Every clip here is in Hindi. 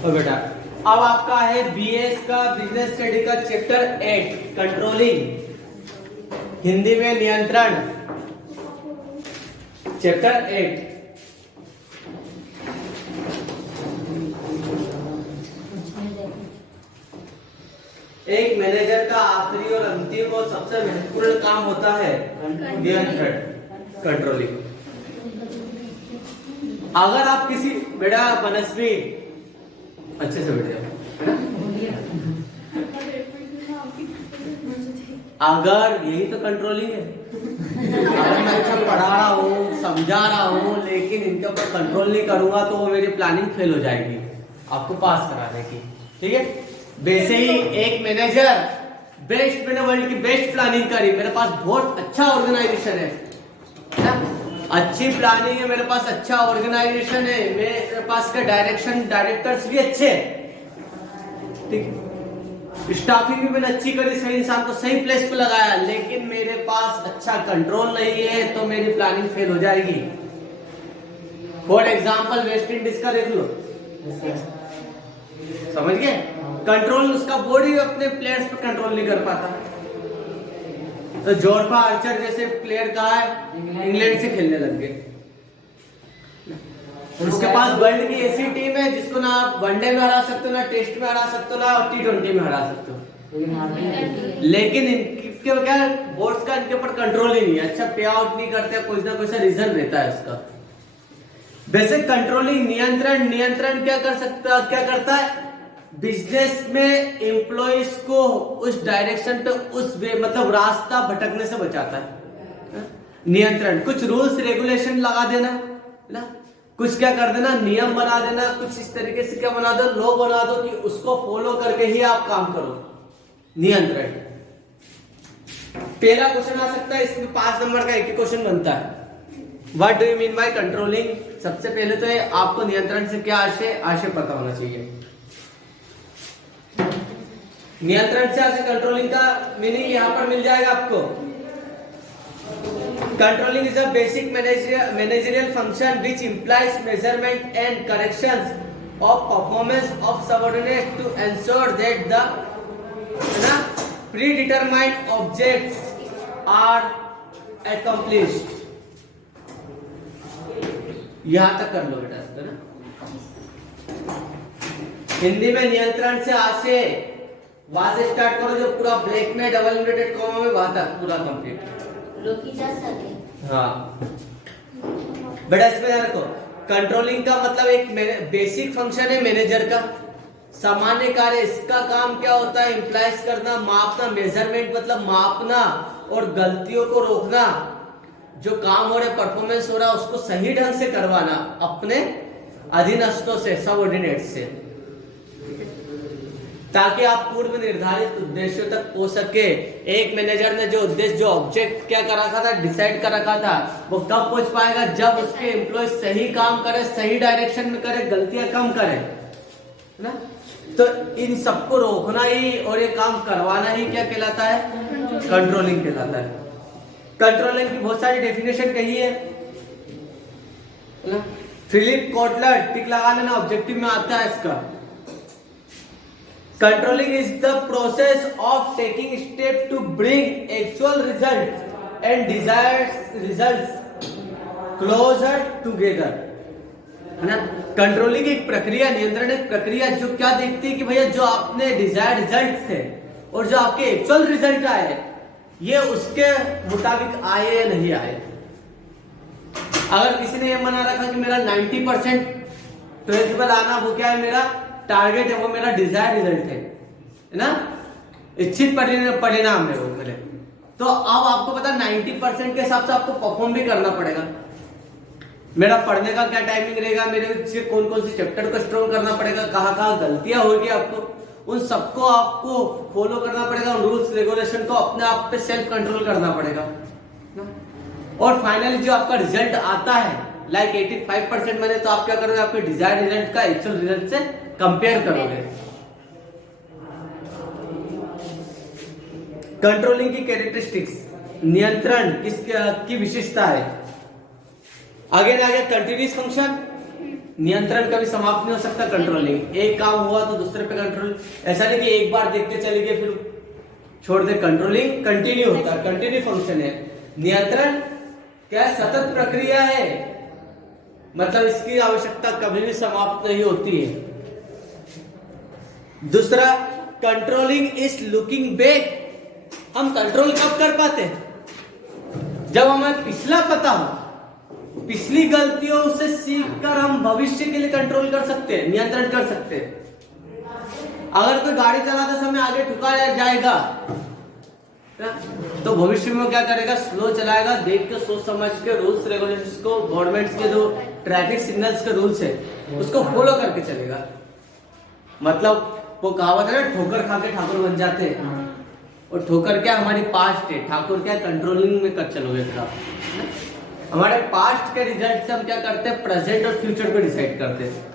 और बेटा अब आपका है बीएस का बिजनेस स्टडी का चैप्टर 8 कंट्रोलिंग, हिंदी में नियंत्रण, चैप्टर 8। एक मैनेजर का आखिरी और अंतिम और सबसे महत्वपूर्ण काम होता है नियंत्रण, कंट्रोलिंग। अगर आप किसी बेटा बनस्वी अच्छे से बैठ जाओ, अगर यही तो कंट्रोलिंग है। अगर मैं अच्छा पढ़ा रहा हूँ, समझा रहा हूँ, लेकिन इनके ऊपर कंट्रोल नहीं करूंगा तो वो मेरी प्लानिंग फेल हो जाएगी आपको पास कराने की। ठीक है, वैसे ही एक मैनेजर बेस्ट, मैंने वर्ल्ड की बेस्ट प्लानिंग करी, मेरे पास बहुत अच्छा ऑर्गेनाइजेशन है ना? अच्छी प्लानिंग है मेरे पास, अच्छा ऑर्गेनाइजेशन है मेरे पास, का डायरेक्टर्स भी अच्छे हैं, ठीक, स्टाफिंग भी मैंने अच्छी करी, सही इंसान को सही प्लेस पे लगाया, लेकिन मेरे पास अच्छा कंट्रोल नहीं है तो मेरी प्लानिंग फेल हो जाएगी। फॉर एग्जाम्पल वेस्ट इंडीज का देख लो, समझ गए? कंट्रोल, उसका बॉडी अपने प्लेयर्स पे कंट्रोल नहीं कर पाता। तो जोरफा आर्चर जैसे प्लेयर का है, इंग्लैंड से खेलने लग गए। उसके पास वर्ल्ड की ऐसी टीम है जिसको ना आप वनडे में हरा सकते हो, ना टेस्ट में हरा सकते हो, ना T20 में हरा सकते हो, लेकिन इनके क्या बोर्ड्स का इनके ऊपर कंट्रोल ही नहीं है, अच्छा पे आउट नहीं करते, कुछ ना कुछ रीजन रहता है उसका। वैसे कंट्रोलिंग नियंत्रण क्या करता है, बिजनेस में एम्प्लॉइज को उस डायरेक्शन पे, उस वे मतलब रास्ता भटकने से बचाता है। नियंत्रण कुछ रूल्स रेगुलेशन लगा देना ना, कुछ क्या कर देना, नियम बना देना, कुछ इस तरीके से क्या बना दो, लॉ बना दो कि उसको फॉलो करके ही आप काम करो। नियंत्रण पहला क्वेश्चन आ सकता है इसमें, 5 नंबर का एक ही क्वेश्चन बनता है। What do you mean by controlling? सबसे पहले तो आपको नियंत्रण से क्या आशय पता होना चाहिए। नियंत्रण से आशय कंट्रोलिंग का मीनिंग यहां पर मिल जाएगा आपको। Controlling is a basic managerial function which implies measurement and corrections of performance of subordinate to ensure that the predetermined objects are accomplished। यहां तक कर लो बेटा इसको ना। हिंदी में नियंत्रण से आशय वहां से स्टार्ट करो, जो पूरा ब्लैक में डबल इन्वर्टेड कॉमा में वहां तक पूरा कंप्लीट। हाँ बेटा, इसमें ध्यान रखो, कंट्रोलिंग का मतलब एक बेसिक फंक्शन है मैनेजर का, सामान्य कार्य। इसका काम क्या होता है, इंप्लाइज करना, मापना, मेजरमेंट मतलब मापना और गलतियों को रोकना, जो काम हो रहा है, परफॉर्मेंस हो रहा है, उसको सही ढंग से करवाना अपने अधीनस्थों से, सबऑर्डिनेट से, ताकि आप पूर्व निर्धारित उद्देश्यों तक पहुंच सके। एक मैनेजर ने जो उद्देश्य, जो ऑब्जेक्ट क्या कर रखा था, डिसाइड कर रखा था, वो कब पहुंच पाएगा, जब उसके एम्प्लॉय सही काम करे, सही डायरेक्शन में करे, गलतियां कम करे, है ना? तो इन सबको रोकना ही और ये काम करवाना ही क्या कहलाता है, कंट्रोलिंग कहलाता है। कंट्रोलिंग की बहुत सारी डेफिनेशन कही है ना? फिलिप कोटलर टिक लगा लेना, ऑब्जेक्टिव में आता है इसका। Controlling is the process of taking steps to bring actual results and desired results closer together, है ना? कंट्रोलिंग एक प्रक्रिया, नियंत्रण एक प्रक्रिया जो क्या देखती है कि भैया जो आपने डिजायर्ड रिजल्ट थे और जो आपके एक्चुअल रिजल्ट आए, ये उसके मुताबिक आए या नहीं आए। अगर किसी ने ये मना रखा कि मेरा 90% 12th में आना, वो क्या है, मेरा टारगेट है, वो मेरा डिजायर रिजल्ट है ना, इच्छित परिणाम है वो मेरे, तो अब आपको पता 90% के हिसाब से आपको परफॉर्म भी करना पड़ेगा। मेरा पढ़ने का क्या टाइमिंग रहेगा, मेरे से कौन कौन से चैप्टर को स्ट्रॉन्ग करना पड़ेगा, कहाँ गलतियां होगी आपको, उन सबको आपको फॉलो करना पड़ेगा, उन रूल्स रेगुलेशन को अपने आप पे सेल्फ कंट्रोल करना पड़ेगा। और फाइनली जो आपका रिजल्ट आता है लाइक 85% मैंने, तो आप क्या करोगे, आपके डिजायर रिजल्ट का एक्चुअल रिजल्ट से कंपेयर करोगे। कंट्रोलिंग की कैरेक्टरिस्टिक्स, नियंत्रण किसकी विशेषता है। आगे कंटिन्यूस फंक्शन, नियंत्रण कभी समाप्त नहीं हो सकता। कंट्रोलिंग एक काम हुआ तो दूसरे पे कंट्रोल, ऐसा नहीं कि एक बार देखते चले गए फिर छोड़ दे। कंट्रोलिंग कंटिन्यू होता है, कंटिन्यू फंक्शन है। नियंत्रण क्या है? सतत प्रक्रिया है, मतलब इसकी आवश्यकता कभी भी समाप्त नहीं होती है। दूसरा, कंट्रोलिंग इज लुकिंग बैक। हम कंट्रोल कब कर पाते हैं? जब हमें पिछला पता हो, पिछली गलतियों से सीखकर हम भविष्य के लिए कंट्रोल कर सकते हैं, नियंत्रण कर सकते हैं। अगर कोई गाड़ी चलाते समय आगे ठुका जाएगा तो भविष्य में क्या करेगा? स्लो चलाएगा, देख के सोच समझ के रूल्स रेगुलेशंस को, गवर्नमेंट्स के जो ट्रैफिक सिग्नल्स के रूल्स है उसको फॉलो करके चलेगा। मतलब वो कहावत है ना, ठोकर खा के ठाकुर बन जाते हैं। और ठोकर क्या? हमारी पास्ट है, ठाकुर क्या? कंट्रोलिंग में कर चलोगे खराब। हमारे पास्ट के रिजल्ट से हम क्या करते हैं? प्रेजेंट और फ्यूचर को डिसाइड करते हैं।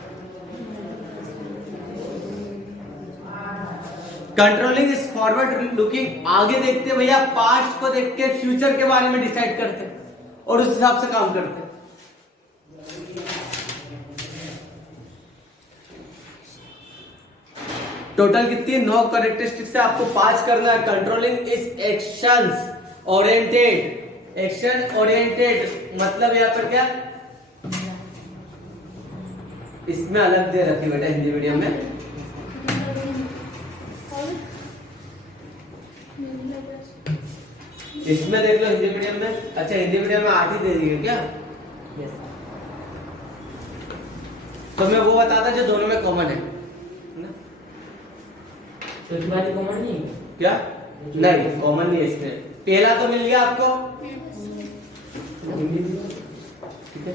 Controlling is forward looking. आगे देखते हैं भैया, पास्ट को देख के फ्यूचर के बारे में डिसाइड करते हैं और उस हिसाब से काम करते हैं। टोटल कितनी? 9 कैरेक्टरिस्टिक्स से आपको 5 करना है। Controlling is actions oriented. Action oriented मतलब यहाँ पर क्या? इसमें अलग दे रखी बेटा हिंदी मीडियम में। इसमें देख लो हिंदी मीडियम में। अच्छा, हिंदी मीडियम में 8 ही दे दी है क्या? तो मैं वो बताता जो दोनों में कॉमन है। कॉमन नहीं क्या? नहीं, कॉमन नहीं है इसमें। पहला तो मिल गया आपको, ठीक है।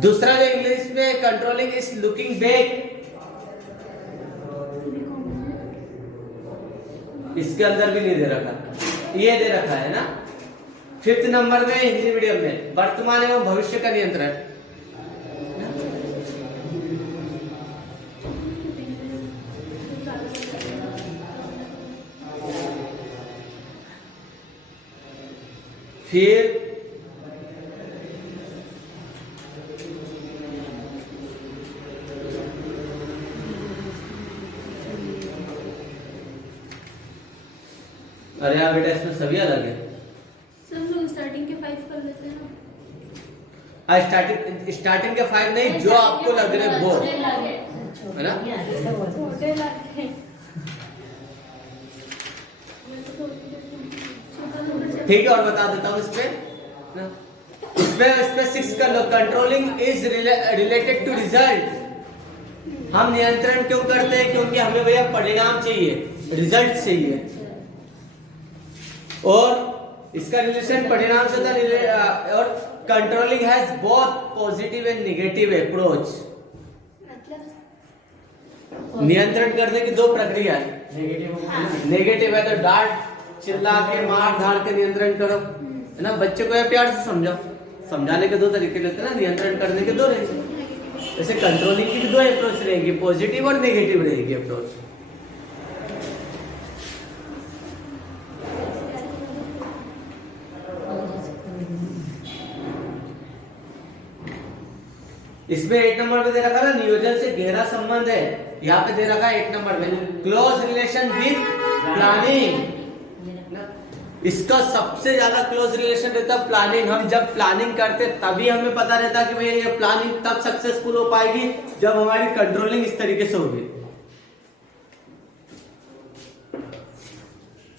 दूसरा जो इंग्लिश में कंट्रोलिंग इज लुकिंग बैक, इसके अंदर भी नहीं दे रखा, ये दे रखा है ना। 5th नंबर में हिंदी मीडियम में वर्तमान एवं भविष्य का नियंत्रण। फिर अरे यार बेटा, इसमें सभी अलग है। सब लोग स्टार्टिंग के 5 कर लेते हैं ना। स्टार्टिंग के 5 नहीं, जो आपको लग रहे वो है ना। छोटे लगते हैं। ठीक है, और बता देता हूँ इसमें 6 कर लो। Controlling is related to result. हम नियंत्रण क्यों करते हैं? क्योंकि हमें भैया परिणाम चाहिए, रिजल्ट चाहिए, और इसका रिलेशन परिणाम से था। और controlling has both positive and negative approach. नियंत्रण करने की 2 प्रक्रिया है। नेगेटिव है तो डांट चिल्ला के मार धाड़ के नियंत्रण करो, है ना। बच्चे को प्यार से समझाओ। समझाने के 2 तरीके रहते हैं ना, नियंत्रण करने के 2 रहेंगे। जैसे कंट्रोलिंग की 2 अप्रोच रहेगी, पॉजिटिव और नेगेटिव रहेगी अप्रोच। इसमें 8 नंबर पे दे रखा ना, नियोजन से गहरा संबंध है। यहाँ पे दे रखा है 8 नंबर में क्लोज रिलेशन विद प्लानिंग। इसका सबसे ज्यादा क्लोज रिलेशन रहता है प्लानिंग। हम जब प्लानिंग करते तभी हमें पता रहता कि भैया ये प्लानिंग तब सक्सेसफुल हो पाएगी जब हमारी कंट्रोलिंग इस तरीके से होगी।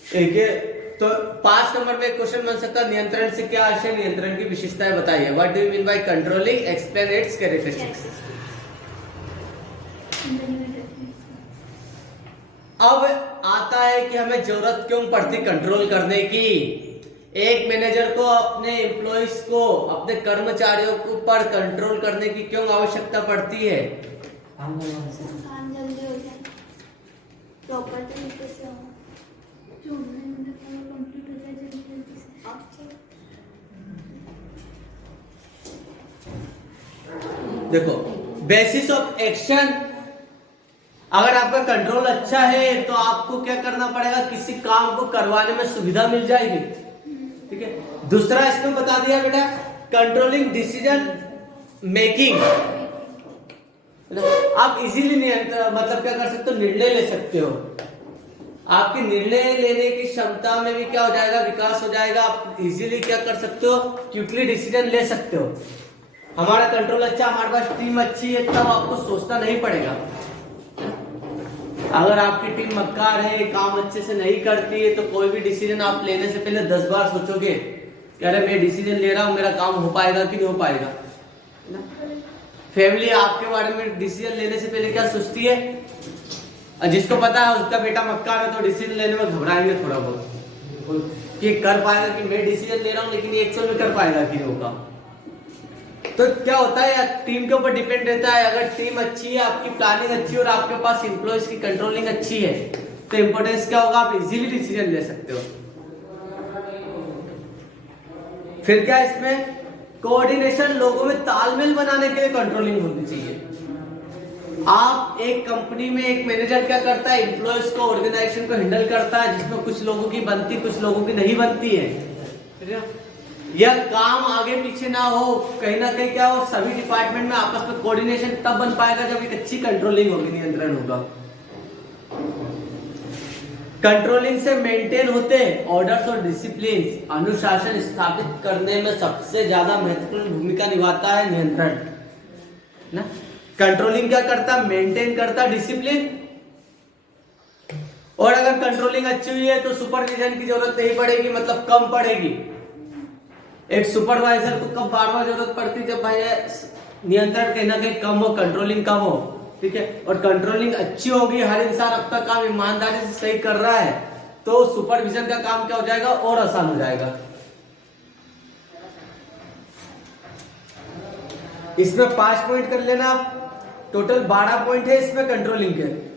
ठीक है, तो 5 नंबर में क्वेश्चन बन सकता है, नियंत्रण से क्या आशय, नियंत्रण की विशेषताएं बताइए। What do you mean by controlling, explain it's characteristics. अब आता है कि हमें जरूरत क्यों पड़ती कंट्रोल करने की। एक मैनेजर को अपने एम्प्लॉइज को, अपने कर्मचारियों को पर कंट्रोल करने की क्यों आवश्यकता पड़ती है? काम जल्दी हो जाए, प्रॉपर तरीके से हो, जो कंप्लीट हो जाए जल्दी से। देखो, बेसिस ऑफ एक्शन, अगर आपका कंट्रोल अच्छा है तो आपको क्या करना पड़ेगा? किसी काम को करवाने में सुविधा मिल जाएगी। ठीक है। दूसरा इसमें बता दिया बेटा, कंट्रोलिंग डिसीजन मेकिंग। आप इजीली मतलब क्या कर सकते हो, निर्णय ले सकते हो। आपकी निर्णय लेने की क्षमता में भी क्या हो जाएगा, विकास हो जाएगा। आप इजीली क्या कर सकते हो, क्विकली डिसीजन ले सकते हो। हमारा कंट्रोल अच्छा, हमारे पास टीम अच्छी है, तब आपको सोचना नहीं पड़ेगा। अगर आपकी टीम मक्कार है, काम अच्छे से नहीं करती है, तो कोई भी डिसीजन आप लेने से पहले 10 बार सोचोगे कि अरे मैं डिसीजन ले रहा हूं, मेरा काम हो पाएगा कि नहीं हो पाएगा। फैमिली आपके बारे में डिसीजन लेने से पहले क्या सोचती है, जिसको पता है उसका बेटा मक्कार है तो डिसीजन लेने में घबराएंगे थोड़ा बहुत कि कर पाएगा, कि मैं डिसीजन ले रहा हूं लेकिन ये एक्चुअल में कर पाएगा कि नहीं होगा। तो क्या होता है, टीम के ऊपर डिपेंड रहता है। अगर टीम अच्छी है, आपकी प्लानिंग अच्छी है और आपके पास एम्प्लॉयज की कंट्रोलिंग अच्छी है, तो इंपॉर्टेंस क्या होगा, आप इजीली डिसीजन ले सकते हो। फिर क्या इसमें कोऑर्डिनेशन, लोगों में तालमेल बनाने के लिए कंट्रोलिंग होनी चाहिए। आप एक कंपनी में एक मैनेजर क्या करता है, एम्प्लॉयज को, ऑर्गेनाइजेशन को हैंडल करता है, जिसमें कुछ लोगों की बनती, कुछ लोगों की नहीं बनती है। यह काम आगे पीछे ना हो, कहीं ना कहीं क्या हो, सभी डिपार्टमेंट में आपस में कोऑर्डिनेशन तब बन पाएगा जब एक अच्छी कंट्रोलिंग होगी, नियंत्रण होगा। कंट्रोलिंग से मेंटेन होते हैं ऑर्डर्स और डिसिप्लिन। अनुशासन स्थापित करने में सबसे ज्यादा महत्वपूर्ण भूमिका निभाता है नियंत्रण ना। कंट्रोलिंग क्या करता है, मेंटेन करता डिसिप्लिन। और अगर कंट्रोलिंग अच्छी हुई है तो सुपरविजन की जरूरत नहीं पड़ेगी, मतलब कम पड़ेगी। एक सुपरवाइजर को कब बार बार जरूरत पड़ती, जब भाई नियंत्रण कहीं ना कहीं कम हो, कंट्रोलिंग कम हो, ठीक है। और कंट्रोलिंग अच्छी होगी, हर इंसान अपना काम ईमानदारी से सही कर रहा है, तो सुपरविजन का काम क्या हो जाएगा, और आसान हो जाएगा। इसमें 5 पॉइंट कर लेना, टोटल 12 पॉइंट है इसमें कंट्रोलिंग के।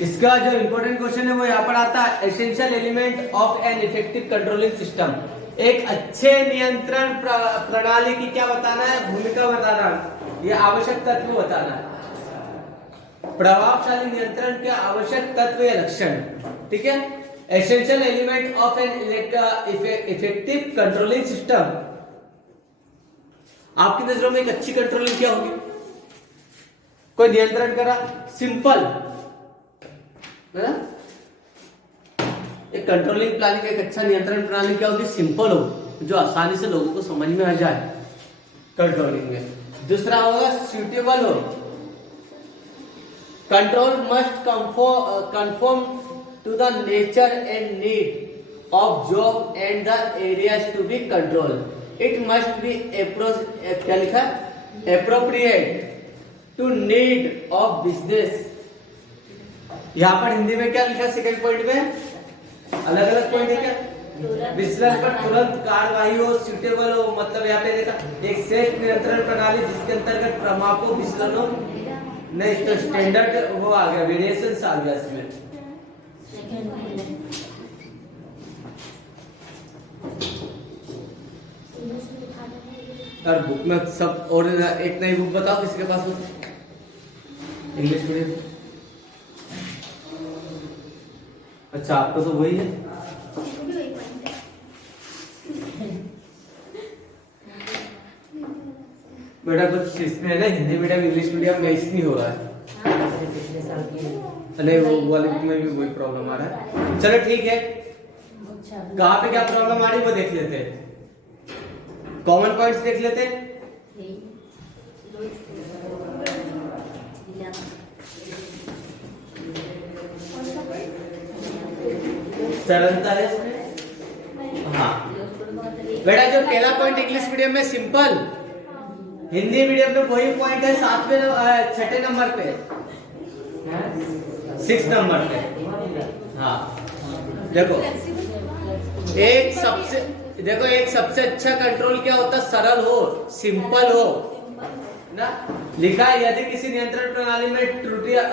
इसका जो इंपॉर्टेंट क्वेश्चन है वो यहां पर आता है, essential element of an effective controlling system. एक अच्छे नियंत्रण प्रणाली की क्या बताना है, भूमिका बताना, ये आवश्यक तत्व बताना है। प्रभावशाली नियंत्रण के आवश्यक तत्व या लक्षण, ठीक है। Essential element of an effective controlling system. आपकी नजरों में एक अच्छी कंट्रोलिंग क्या होगी, कोई नियंत्रण करा, सिंपल है? एक कंट्रोलिंग प्लानिंग, एक अच्छा नियंत्रण प्रणाली क्या होगी, सिंपल हो, जो आसानी से लोगों को समझ में आ जाए कंट्रोलिंग में। दूसरा होगा सूटेबल हो, control must confirm to the nature and need of job and the areas to be control. It must be क्या लिखा, appropriate to need of business. यहां पर हिंदी में क्या लिखा, सेकंड पॉइंट में अलग अलग पॉइंट है क्या, बिजनेस पर तुरंत कार्रवाई हो, सूटेबल हो, मतलब यहाँ पे देखा एक श्रेष्ठ नियंत्रण प्रणाली जिसके अंतर्गत प्रमापों, विचलनों नहीं तो स्टैंडर्ड वो आ गया, वेरिएशंस आ गया इसमें। और बुक में सब, और एक नई बुक बताओ किसके पास हो, इंग्लिश मीडियम। अच्छा आपको तो वही है, बेटा कुछ इसमें है ना, हिंदी मीडियम इंग्लिश मीडियम में नहीं हो रहा है, नहीं वो वाले बुक में भी वही प्रॉब्लम आ रहा है। चलो ठीक है, कहाँ पे क्या प्रॉब्लम आ रही है वो देख लेते हैं, कॉमन पॉइंट्स देख लेते हैं। सरलता है इसमें, हाँ बेटा जो पहला पॉइंट इंग्लिश मीडियम में सिंपल, हिंदी मीडियम में वही पॉइंट है 6 नंबर पे, 6 नंबर पे। हाँ देखो एक सबसे अच्छा कंट्रोल क्या होता है, सरल हो, सिंपल हो ना। लिखा है यदि किसी नियंत्रण प्रणाली में त्रुटियां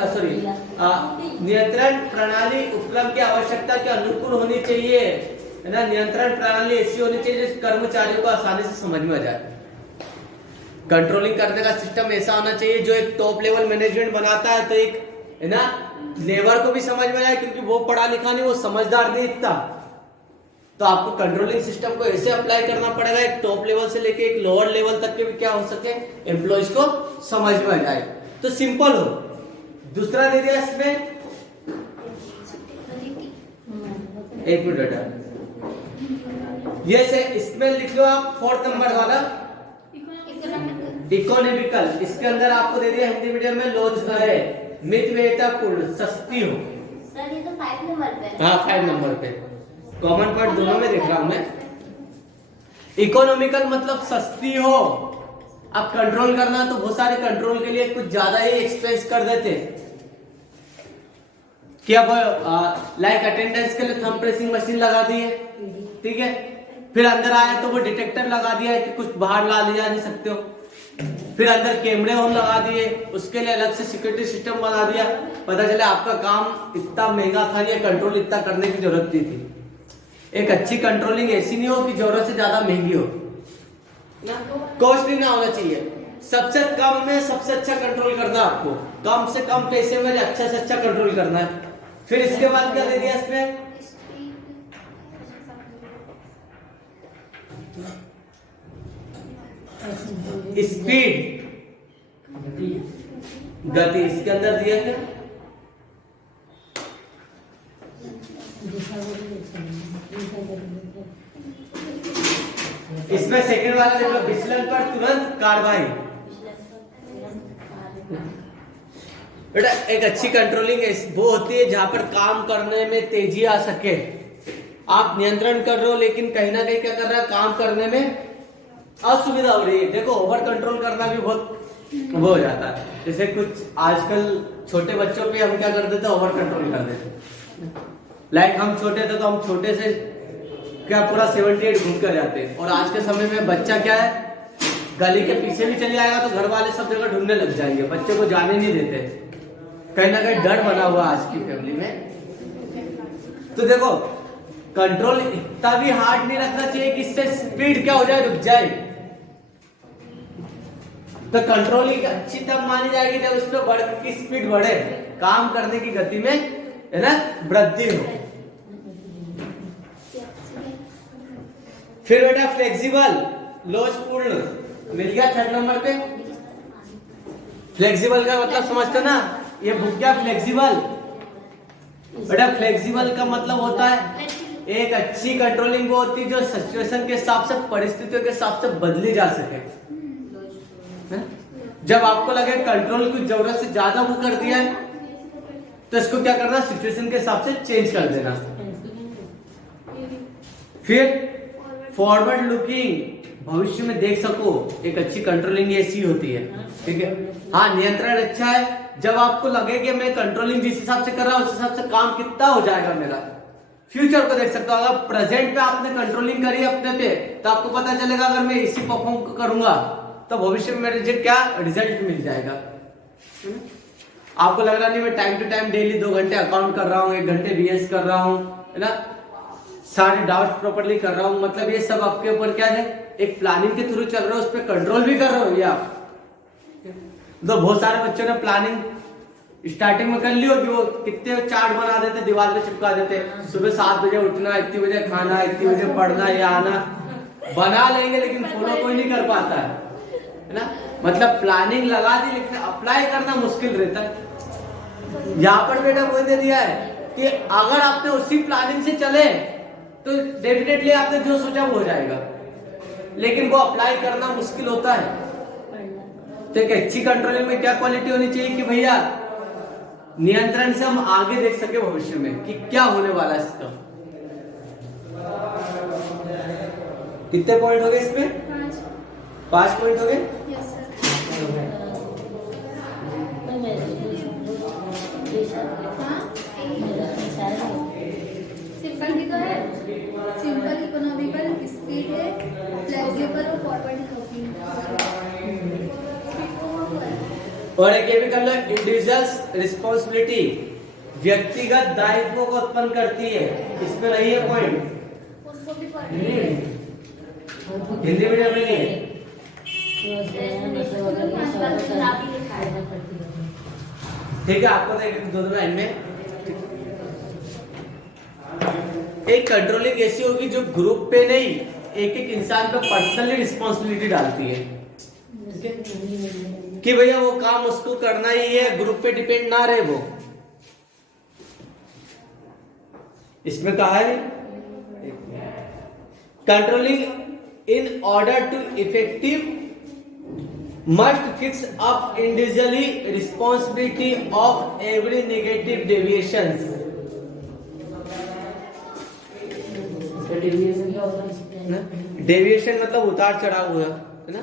नियंत्रण प्रणाली उपक्रम की आवश्यकता के अनुकूल होनी चाहिए, है ना। नियंत्रण प्रणाली ऐसी होनी चाहिए जो कर्मचारियों को आसानी से समझ में आ जाए। कंट्रोलिंग करने का सिस्टम ऐसा होना चाहिए जो एक टॉप लेवल मैनेजमेंट बनाता है, तो एक है ना लेबर को भी समझ में आए, क्योंकि वो पढ़ा लिखा नहीं, वो समझदार नहीं इतना, तो आपको कंट्रोलिंग सिस्टम को ऐसे अप्लाई करना पड़ेगा, एक टॉप लेवल से लेके एक लोअर लेवल तक के भी क्या हो सके, एम्प्लॉइज को समझ में आ जाए। तो सिंपल हो। दूसरा दे दिया इसमें, एक मिनट बेटा, ये से इसमें लिख लो आप 4th नंबर वाला इकोनॉमिकल। इसके अंदर आपको दे दिया हिंदी मीडियम में लॉज है मितव्ययितापूर्ण, सस्ती हो। सर ये तो 5 नंबर पे। हाँ 5 नंबर पे, कॉमन पॉइंट दोनों में देख रहा हूं मैं। इकोनॉमिकल मतलब सस्ती हो। अब कंट्रोल करना तो बहुत सारे कंट्रोल के लिए कुछ ज्यादा ही एक्सपेंस कर देते कि अब लाइक अटेंडेंस के लिए थंब प्रेसिंग मशीन लगा दी है, ठीक है, फिर अंदर आया तो वो डिटेक्टर लगा दिया है कि कुछ बाहर ला ले जा नहीं सकते हो, फिर अंदर कैमरे हम लगा दिए, उसके लिए अलग से सिक्योरिटी सिस्टम बना दिया। पता चला आपका काम इतना महंगा था, ये कंट्रोल इतना करने की जरूरत नहीं थी। एक अच्छी कंट्रोलिंग ऐसी नहीं हो कि जरूरत से ज्यादा महंगी हो ना, कॉस्टली ना होना चाहिए। सबसे कम में सबसे अच्छा कंट्रोल करना है आपको, कम से कम पैसे में अच्छा से अच्छा कंट्रोल करना है। फिर इसके बाद क्या दे दिया इसमें, स्पीड, गति। इसके अंदर दिया क्या, इसमें सेकंड वाला देखो, विचलन पर तुरंत कार्रवाई। बेटा एक अच्छी कंट्रोलिंग वो होती है जहां पर काम करने में तेजी आ सके। आप नियंत्रण कर रहे हो लेकिन कहीं ना कहीं क्या कर रहा है, काम करने में असुविधा हो रही है। देखो ओवर कंट्रोल करना भी बहुत वो हो जाता है। जैसे कुछ आजकल छोटे बच्चों पे हम क्या कर देते हैं, ओवर कंट्रोल कर देते। लाइक हम छोटे थे तो हम छोटे से क्या पूरा 78 घूम कर जाते हैं, और आज के समय में बच्चा क्या है, गली के पीछे भी चले आएगा तो घर वाले सब जगह ढूंढने लग जाएंगे, बच्चे को जाने नहीं देते। कहीं ना कहीं डर बना हुआ आज की फैमिली में। तो देखो कंट्रोल इतना भी हार्ड नहीं रखना चाहिए कि इससे स्पीड क्या हो जाए, रुक जाए। तो कंट्रोलिंग अच्छी तब मानी जाएगी जब उस पर वर्क की स्पीड बढ़े, काम करने की गति में है ना वृद्धि हो। फिर बेटा फ्लेक्सिबल, लोचपूर्ण मिल गया 3rd नंबर पे। फ्लेक्सिबल का मतलब समझते ना, ये बुक क्या फ्लेक्सिबल। बेटा फ्लेक्सिबल का मतलब होता है एक अच्छी कंट्रोलिंग वो होती है जो सिचुएशन के हिसाब से, परिस्थितियों के हिसाब से बदली जा सके। जब आपको लगे कंट्रोल की जरूरत से ज्यादा वो कर दिया है तो इसको क्या करना, सिचुएशन के हिसाब से चेंज कर देना। फिर फॉरवर्ड लुकिंग, भविष्य में देख सको, एक अच्छी कंट्रोलिंग ऐसी होती है, ठीक है। हाँ नियंत्रण अच्छा है जब आपको लगे कि मैं कंट्रोलिंग जिस हिसाब से कर रहा हूं उस हिसाब से काम कितना हो जाएगा मेरा, फ्यूचर को देख सकता हूं। अगर प्रेजेंट पे आपने कंट्रोलिंग करी अपने पे तो आपको पता चलेगा अगर मैं इसी परफॉर्म करूंगा तो भविष्य में मेरे क्या रिजल्ट मिल जाएगा। आपको लग रहा नहीं मैं टाइम टू टाइम डेली 2 घंटे अकाउंट कर रहा हूँ, 1 घंटे बीएस कर रहा हूँ, है ना, सारे डाउट्स प्रॉपर्ली कर रहा हूँ, मतलब ये सब आपके ऊपर क्या है, एक प्लानिंग के थ्रू चल रहा है, उस पर कंट्रोल भी कर रहे हो ये आप। तो बहुत सारे बच्चों ने प्लानिंग स्टार्टिंग में कर ली होगी, वो कितने चार्ट बना देते, दीवार पे चिपका देते, सुबह 7 बजे उठना, इतनी बजे खाना, इतनी बजे पढ़ना, या आना, बना लेंगे लेकिन फॉलो कोई नहीं कर पाता है ना। मतलब प्लानिंग लगा दी लेकिन अप्लाई करना मुश्किल रहता है। यहाँ पर बेटा वो दे दिया है कि अगर आपने उसी प्लानिंग से चले तो डेफिनेटली आपने जो सोचा वो हो जाएगा, लेकिन वो अप्लाई करना मुश्किल होता है। तो एक अच्छी कंट्रोलिंग में क्या क्वालिटी होनी चाहिए कि भैया नियंत्रण से हम आगे देख सके भविष्य में कि क्या होने वाला है इसका। कितने पॉइंट हो गए इसमें? 5 पॉइंट हो गए। सिंपल भी तो है, सिंपल इकोनॉमिकल स्पीड है, फ्लेक्सिबल और फॉरवर्ड और एक ये भी कर लो, इंडिविजुअल्स रिस्पॉन्सिबिलिटी, व्यक्तिगत दायित्व को उत्पन्न करती है। इसमें नहीं है पॉइंट, उसको भी हिंदी मीडियम में नहीं है। ठीक है, आपको तो 2 लाइन में एक कंट्रोलिंग ऐसी होगी जो ग्रुप पे नहीं, एक एक इंसान पे पर्सनली रिस्पॉन्सिबिलिटी डालती है कि भैया वो काम उसको करना ही है, ग्रुप पे डिपेंड ना रहे वो। इसमें कहा है controlling in order to effective must fix up individually responsibility of every negative deviations। Deviation क्या होता है? डेविएशन मतलब उतार चढ़ाव हुआ है ना।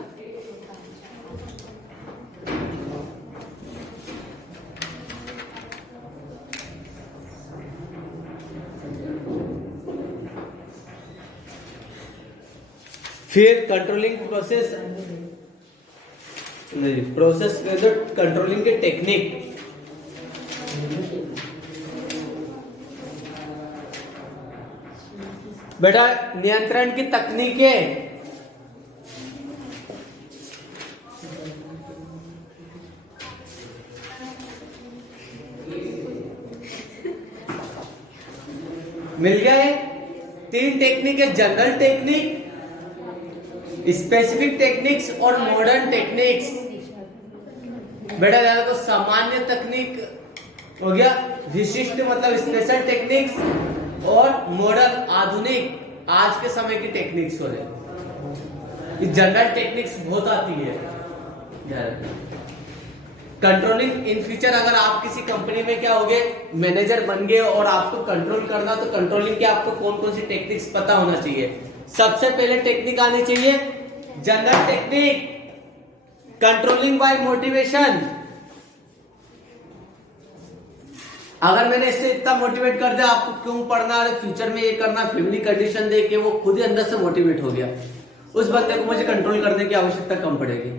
फिर कंट्रोलिंग प्रोसेस कंट्रोलिंग के टेक्निक। बेटा नियंत्रण की तकनीकें, मिल गया है। 3 टेक्निक है, जनरल टेक्निक, स्पेसिफिक टेक्निक्स और मॉडर्न टेक्निक्स। बेटा ज्यादा तो सामान्य तकनीक हो गया, विशिष्ट मतलब स्पेशल टेक्निक्स, और मॉडर्न आधुनिक आज के समय की टेक्निक्स हो रहे। जनरल टेक्निक्स बहुत आती है। कंट्रोलिंग इन फ्यूचर अगर आप किसी कंपनी में क्या हो गए, मैनेजर बन गए और आपको कंट्रोल करना, तो कंट्रोलिंग के आपको कौन कौन सी टेक्निक्स पता होना चाहिए। सबसे पहले टेक्निक आनी चाहिए general technique, controlling by motivation. अगर मैंने इससे इतना मोटिवेट कर दिया आपको क्यों पढ़ना है, फ्यूचर में ये करना, फैमिली कंडीशन देख के वो खुद ही अंदर से मोटिवेट हो गया, उस बंदे को मुझे कंट्रोल करने की आवश्यकता कम पड़ेगी,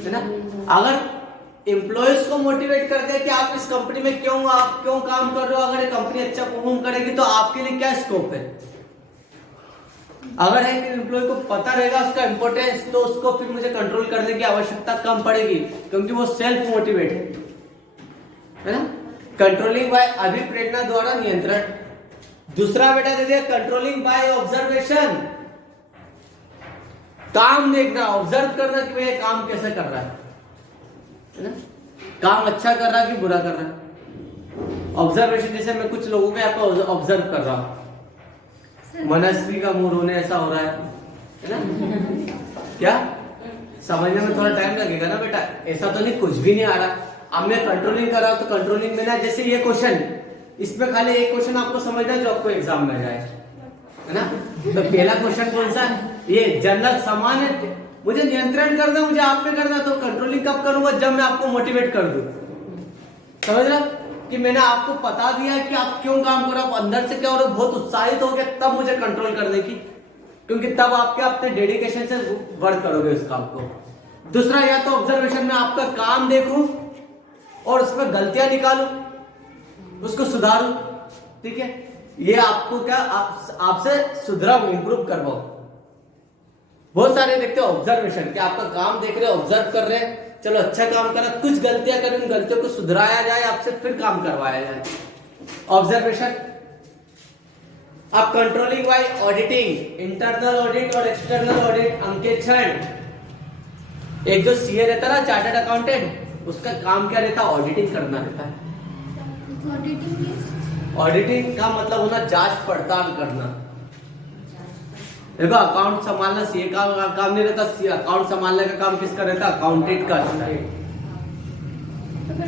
है ना। अगर एम्प्लॉयज को मोटिवेट कर दे कि आप इस कंपनी में आप क्यों काम कर रहे हो, अगर ये कंपनी अच्छा परफॉर्म करेगी तो आपके लिए क्या स्कोप है। अगर एक एम्प्लॉय को पता रहेगा उसका इंपॉर्टेंस, तो उसको फिर मुझे कंट्रोल करने की आवश्यकता कम पड़ेगी, क्योंकि वो सेल्फ मोटिवेट है ना। कंट्रोलिंग बाय अभिप्रेरणा द्वारा नियंत्रण। दूसरा बेटा दे दिया कंट्रोलिंग बाय ऑब्जर्वेशन, काम देखना, ऑब्जर्व करना कि ये काम कैसे कर रहा है ना, काम अच्छा कर रहा है कि बुरा कर रहा है। ऑब्जर्वेशन जैसे मैं कुछ लोगों को यहाँ पे ऑब्जर्व कर रहा हूं, मनस्वी का मुंह रोने ऐसा हो रहा है ना, क्या समझने में थोड़ा टाइम लगेगा ना बेटा, ऐसा तो नहीं कुछ भी नहीं आ रहा। अब मैं कंट्रोलिंग कर रहा हूं, तो कंट्रोलिंग में ना जैसे ये क्वेश्चन, इसमें खाली एक क्वेश्चन आपको समझना है जो आपको एग्जाम में जाए, है ना। तो पहला क्वेश्चन कौन सा है, ये जनरल सामान्य, मुझे नियंत्रण करना, मुझे आप पे करना, तो कंट्रोलिंग कब करूंगा, जब मैं आपको मोटिवेट कर दूं। समझ रहे कि मैंने आपको बता दिया कि आप क्यों काम कर रहे हो, अंदर से क्या हो रहा है, बहुत उत्साहित हो गया, तब मुझे कंट्रोल करने की, क्योंकि तब आपके अपने डेडिकेशन से वर्क करोगे उस काम को। दूसरा, या तो ऑब्जर्वेशन में आपका काम देखूं और उसमें गलतियां निकालूं, उसको सुधारूं, ठीक है। ये आपको क्या आपसे सुधराऊं, इंप्रूव करवाऊं। बहुत सारे देखते हो ऑब्जर्वेशन कि आपका काम देख रहे, ऑब्जर्व कर रहे हैं, चलो अच्छा काम करा, कुछ गलतियां करें, उन गलतियों को सुधराया जाए, आपसे फिर काम करवाया जाए, ऑब्जर्वेशन। अब controlling by auditing, internal audit और एक्सटर्नल ऑडिट, अंकेक्षण। एक जो सीए रहता है ना, चार्टर्ड अकाउंटेंट, उसका काम क्या रहता है, ऑडिटिंग करना रहता है। ऑडिटिंग का मतलब होना जांच पड़ताल करना। देखो अकाउंट संभालना सीए का काम नहीं रहता, अकाउंट संभालने का काम किसका रहता है, अकाउंटेंट का रहता है।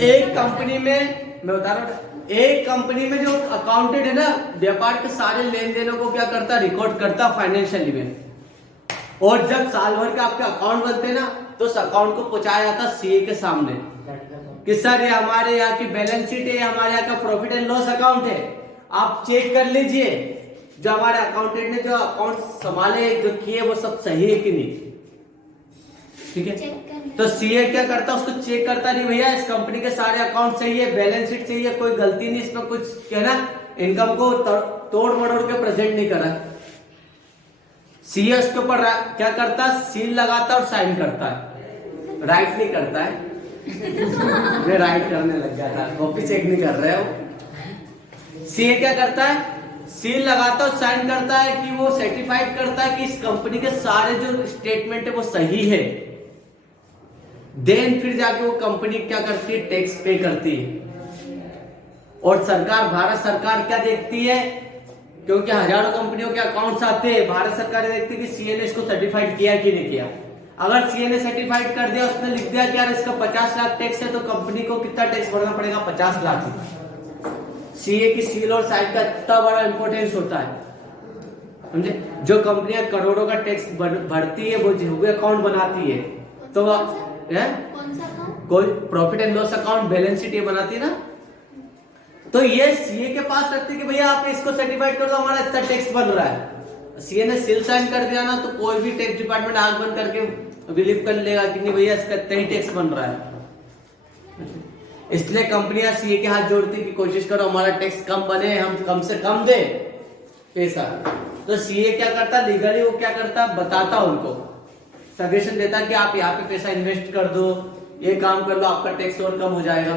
एक कंपनी में मैं बता रहा हूँ, एक कंपनी में जो अकाउंटेंट है ना, व्यापार के सारे लेन देनों को क्या करता है, रिकॉर्ड करता फाइनेंशियल में। और जब साल भर के आपके अकाउंट बनते हैं ना, तो उस अकाउंट को पहुंचाया जाता सीए के सामने कि सर ये हमारे यहाँ की बैलेंस शीट है, हमारे यहाँ का प्रॉफिट एंड लॉस अकाउंट है, आप चेक कर लीजिए जो हमारे अकाउंटेंट ने जो अकाउंट संभाले, जो किए, वो सब सही है कि नहीं, ठीक है। तो सीए क्या करता, उसको चेक करता, नहीं भैया इस कंपनी के सारे अकाउंट सही है, बैलेंस शीट सही है, कोई गलती नहीं, इसमें कुछ क्या ना इनकम को तोड़ मड़ोड़ के प्रेजेंट नहीं करा। सीए उसके ऊपर क्या करता, सील लगाता और साइन करता है, राइट नहीं करता है। मैं राइट करने लग गया था, कॉपी चेक नहीं कर रहे हो। सीए क्या करता है, सील लगाता है, साइन करता है कि वो सर्टिफाइड करता है कि इस कंपनी के सारे जो स्टेटमेंट है वो सही है। देन फिर जाके वो कंपनी क्या करती है, टैक्स पे करती है। और सरकार, भारत सरकार क्या देखती है, क्योंकि हजारों कंपनियों के अकाउंट्स आते हैं, भारत सरकार देखती है कि सीए इसको सर्टिफाइड किया कि नहीं किया। अगर सीए ने सर्टिफाइड कर दिया, उसने लिख दिया कि यार इसका 50 लाख टैक्स है, तो कंपनी को कितना टैक्स भरना पड़ेगा, 50 लाख। सीए की सील और साइन का इतना बड़ा इंपॉर्टेंस होता है, समझे। जो कंपनियां करोड़ों का टैक्स भरती है, वो जो अकाउंट बनाती है, तो कौन सा अकाउंट? कोई profit and loss account, balance sheet ये बनाती है ना, तो ये सीए के पास रखती है कि भैया आप इसको सर्टिफाइड कर दो, हमारा इतना टैक्स बन रहा है। सीए ने सील साइन कर दिया ना, तो कोई भी टैक्स डिपार्टमेंट आंख बंद करके बिलीव कर लेगा कि नहीं भैया इसका इतना ही टैक्स बन रहा है। इसलिए कंपनियां सीए के हाथ जोड़ती की कोशिश करो हमारा टैक्स कम बने, हम कम से कम दे पैसा। तो सीए क्या करता, लीगली वो क्या करता, बताता उनको, सजेशन देता कि आप यहाँ पे पैसा इन्वेस्ट कर दो, ये काम कर लो, आपका टैक्स और कम हो जाएगा।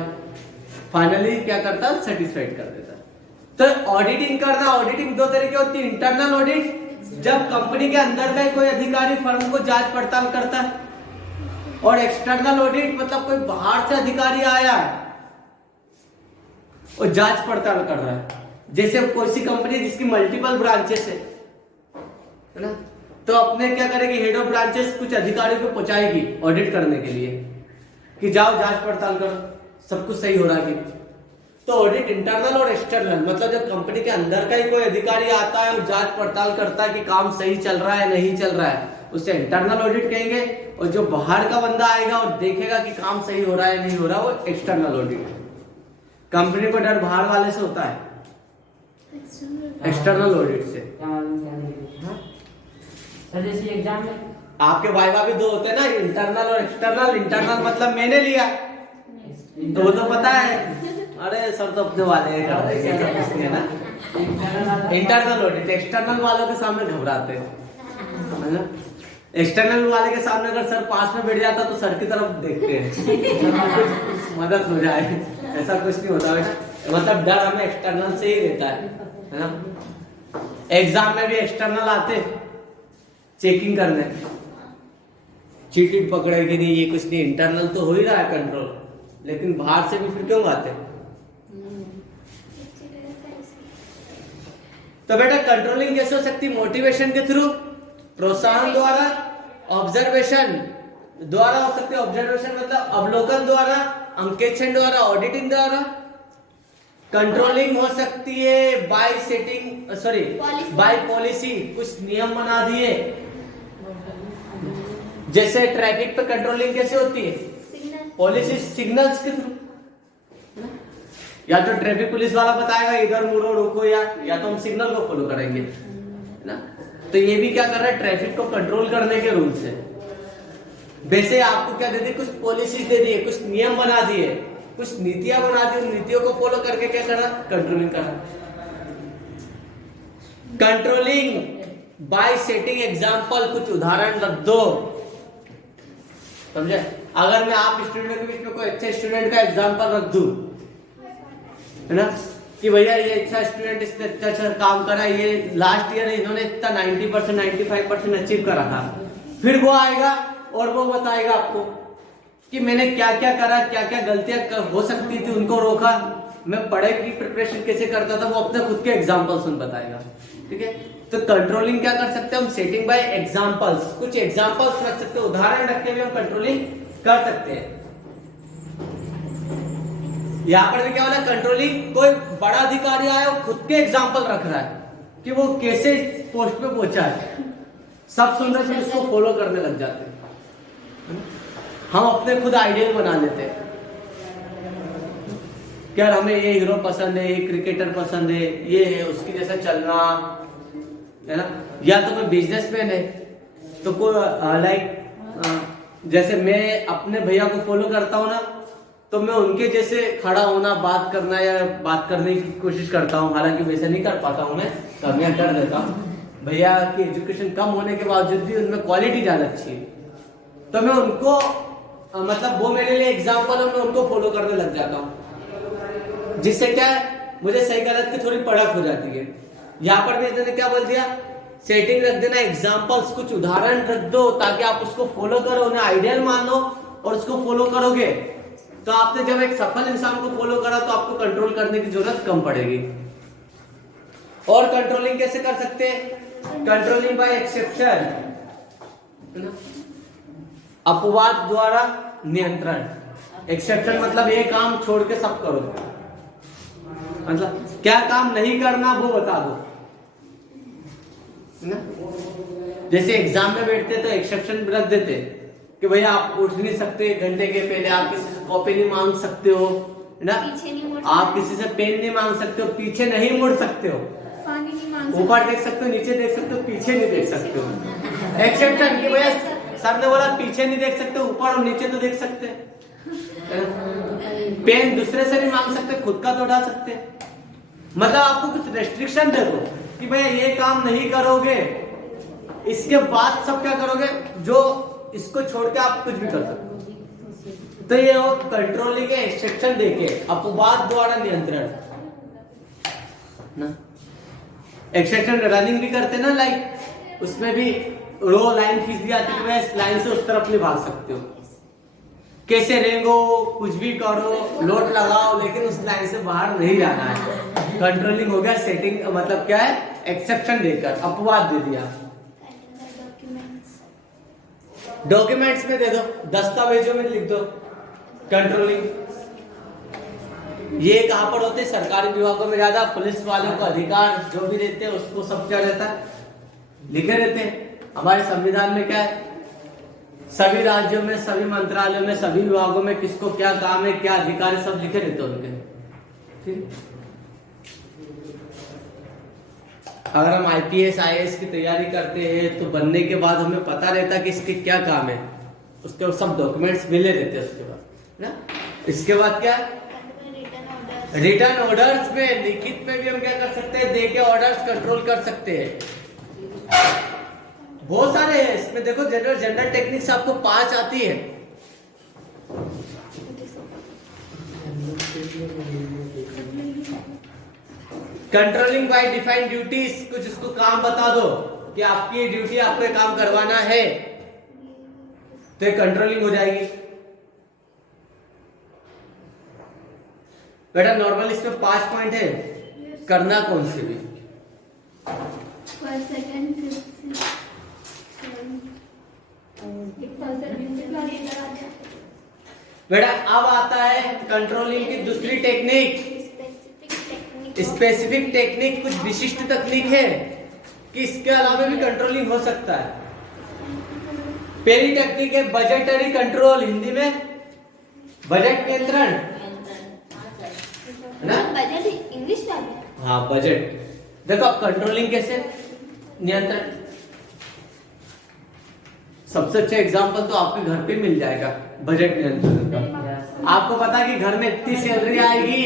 फाइनली क्या करता, सेटिस्फाइड कर देता। तो ऑडिटिंग करना, ऑडिटिंग दो तरीके होती है। इंटरनल ऑडिट, जब कंपनी के अंदर का कोई अधिकारी फर्म को जांच पड़ताल करता है, और एक्सटर्नल ऑडिट मतलब कोई बाहर से अधिकारी आया है और जांच पड़ताल कर रहा है। जैसे कोई सी कंपनी जिसकी मल्टीपल ब्रांचेस है ना, तो अपने क्या करेगी, हेड ऑफ ब्रांचेस कुछ अधिकारियों को पहुंचाएगी ऑडिट करने के लिए कि जाओ जांच पड़ताल करो, सब कुछ सही हो रहा है। तो ऑडिट इंटरनल और एक्सटर्नल, मतलब जब कंपनी के अंदर का ही कोई अधिकारी आता है और जांच पड़ताल करता है कि काम सही चल रहा है नहीं चल रहा है, उसे इंटरनल ऑडिट कहेंगे। और जो बाहर का बंदा आएगा और देखेगा कि काम सही हो रहा है नहीं हो रहा, वो एक्सटर्नल ऑडिट। कंपनी को डर बाहर वाले से होता है, एक्सटर्नल ऑडिट से। सर जैसे एग्जाम में आपके वाइवा भी दो होते हैं ना, इंटरनल और एक्सटर्नल। इंटरनल मतलब मैंने लिया तो वो तो पता है, अरे सर तो अपने वाले है ना। इंटरनल ऑडिट, एक्सटर्नल वालों के सामने घबराते हैं ना। एक्सटर्नल वाले के सामने अगर सर पास में बैठ जाता तो सर की तरफ देखते हैं मदद हो जाए, ऐसा कुछ नहीं होता। मतलब डर हमें एक्सटर्नल से ही रहता है ना। एग्जाम में भी एक्सटर्नल आते चेकिंग करने, चीटिंग पकड़े कि नहीं, ये कुछ नहीं, इंटरनल तो हो ही रहा है कंट्रोल, लेकिन बाहर से भी फिर क्यों आते। तो बेटा कंट्रोलिंग कैसे हो सकती, मोटिवेशन के थ्रू, प्रोत्साहन द्वारा, ऑब्जर्वेशन द्वारा हो सकती है। ऑब्जर्वेशन मतलब अवलोकन द्वारा, अंकेक्षण द्वारा, ऑडिटिंग द्वारा। कंट्रोलिंग हो सकती है by setting, sorry by policy, कुछ नियम बना दिए। जैसे ट्रैफिक पे कंट्रोलिंग कैसे होती है, पॉलिसी सिग्नल्स के थ्रू। या तो ट्रैफिक पुलिस वाला बताएगा इधर मुड़ो रोको, या तो हम सिग्नल को फॉलो करेंगे ना। तो ये भी क्या कर रहा है, ट्रैफिक को कंट्रोल करने के रूल्स है। वैसे आपको क्या दे दिए, कुछ पॉलिसी दे दिए, कुछ नियम बना दिए, कुछ नीतियां बना दी, उन नीतियों को फॉलो करके क्या करना, कंट्रोलिंग करना। कंट्रोलिंग बाय सेटिंग एग्जांपल, कुछ उदाहरण रख दो, समझे। अगर मैं आप स्टूडेंट के बीच में कोई अच्छे स्टूडेंट का एग्जांपल रख दूं, है ना, कि भैया ये अच्छा स्टूडेंट, इसने अच्छा काम करा, ये लास्ट ईयर इन्होंने इतना 90% 95% अचीव करा था, फिर वो आएगा और वो बताएगा आपको कि मैंने क्या क्या करा, क्या क्या गलतियां हो सकती थी उनको रोका, मैं पढ़ाई की प्रिपरेशन कैसे करता था, वो अपने खुद के एग्जाम्पल्स उन बताएगा। ठीक है, तो कंट्रोलिंग क्या कर सकते हैं हम, सेटिंग बाय एग्जाम्पल्स, कुछ एग्जाम्पल्स रख सकते हैं, उदाहरण रख के भी हम कंट्रोलिंग कर सकते हैं। यहाँ पर भी क्या होना, कंट्रोलिंग कोई बड़ा अधिकारी आया और खुद के एग्जाम्पल रख रहा है कि वो कैसे पोस्ट पे पहुंचा है, सब सुन रहे थे, उसको फॉलो करने लग जाते हैं। हम अपने खुद आइडियल बना लेते हैं कि यार हमें ये हीरो पसंद है, ये क्रिकेटर पसंद है, ये है, उसकी जैसा चलना है ना। या तो मैं बिजनेसमैन है तो कोई लाइक जैसे मैं अपने भैया को फॉलो करता हूँ ना, तो मैं उनके जैसे खड़ा होना, बात करना या बात करने की कोशिश करता हूँ। हालांकि वैसे नहीं कर पाता हूँ, मैं कमियां कर देता हूँ। भैया की एजुकेशन कम होने के बावजूद भी उनमें क्वालिटी ज्यादा अच्छी है, तो मैं उनको मतलब वो मेरे लिए एग्जाम्पल है, मैं उनको फॉलो करने लग जाता हूँ, जिससे क्या है, मुझे सही गलत की थोड़ी परख हो जाती है। यहाँ पर भी इन्होंने क्या बोल दिया, सेटिंग रख देना, एग्जांपल्स कुछ उदाहरण रख दो ताकि आप उसको फॉलो करो, उन्हें आइडियल मान लो और उसको फॉलो करोगे तो आपने जब एक सफल इंसान को फॉलो करा तो आपको कंट्रोल करने की जरूरत कम पड़ेगी। और कंट्रोलिंग कैसे कर सकते हैं? कंट्रोलिंग बाय एक्सेप्शन, अपवाद द्वारा नियंत्रण। एक्सेप्शन मतलब ये काम छोड़ के सब करो, मतलब क्या काम नहीं करना वो बता दो ना। जैसे एग्जाम में बैठते तो एक्सेप्शन रख देते कि भैया आप उठ नहीं सकते एक घंटे के पहले, आप किसी से कॉपी नहीं मांग सकते हो ना, आप किसी से पेन नहीं मांग सकते हो, पीछे नहीं मुड़ सकते हो, पानी नहीं मांग सकते, ऊपर देख सकते हो, नीचे देख सकते हो, पीछे नहीं देख सकते हो। एक्सेप्शन कि भैया सर ने बोला पीछे नहीं देख सकते, ऊपर और नीचे तो देख सकते हैं। पेन दूसरे से नहीं मांग सकते, खुद का तो उठा सकते हैं। मतलब आपको कुछ रेस्ट्रिक्शन दे दो कि भैया ये काम नहीं करोगे, इसके बाद सब क्या करोगे, जो इसको छोड़ के आप कुछ भी कर सकते हो। तो ये हो कंट्रोलिंग है, एक्सेप्शन देके, अपवाद द्वारा नियंत्रण ना। एक्सेप्शन रनिंग भी करते ना, लाइक उसमें भी रो लाइन खींच दी जाती है, इस लाइन से उस तरफ नहीं भाग सकते हो, कैसे रेंगो कुछ भी करो, लोट लगाओ, लेकिन उस लाइन से बाहर नहीं जाना है। कंट्रोलिंग हो गया, सेटिंग मतलब क्या है, एक्सेप्शन देकर अपवाद दे दिया। डॉक्यूमेंट्स में दे दो, दस्तावेजों में लिख दो कंट्रोलिंग। ये कहां पर होते हैं? सरकारी विभागों में ज्यादा, पुलिस वालों को अधिकार जो भी देते हैं उसको सब क्या रहता है, लिखे रहते हैं। हमारे संविधान में क्या है, सभी राज्यों में, सभी मंत्रालयों में, सभी विभागों में किसको क्या काम है, क्या अधिकार है, सब लिखे रहते हैं उनके। ठीक, अगर हम आईपीएस आईएएस की तैयारी करते हैं तो बनने के बाद हमें पता रहता है कि इसके क्या काम है, उसके सब डॉक्यूमेंट्स मिले रहते हैं उसके बाद ना। इसके बाद क्या है, रिटर्न ऑर्डर्स में, लिखित में भी हम क्या कर सकते हैं, दे के ऑर्डर्स कंट्रोल कर सकते हैं। बहुत सारे हैं इसमें, देखो जनरल टेक्निक्स आपको 5 आती है। कंट्रोलिंग बाय डिफाइंड ड्यूटीज, कुछ इसको काम बता दो कि आपकी ड्यूटी, आपको ये काम करवाना है, तो ये कंट्रोलिंग हो जाएगी। बेटा नॉर्मल इसमें 5 पॉइंट है, करना कौन से भी। बेटा अब आता है कंट्रोलिंग की दूसरी टेक्निक, स्पेसिफिक टेक्निक, कुछ विशिष्ट तकनीक है कि इसके अलावा भी कंट्रोलिंग हो सकता है। पहली टेक्निक है बजटरी कंट्रोल, हिंदी में बजट नियंत्रण ना, बजट इंग्लिश में। हाँ बजट। देखो अब कंट्रोलिंग कैसे, नियंत्रण, सबसे अच्छा एग्जांपल तो आपके घर पे मिल जाएगा बजट नियंत्रण का। आपको पता है कि घर में इतनी सैलरी आएगी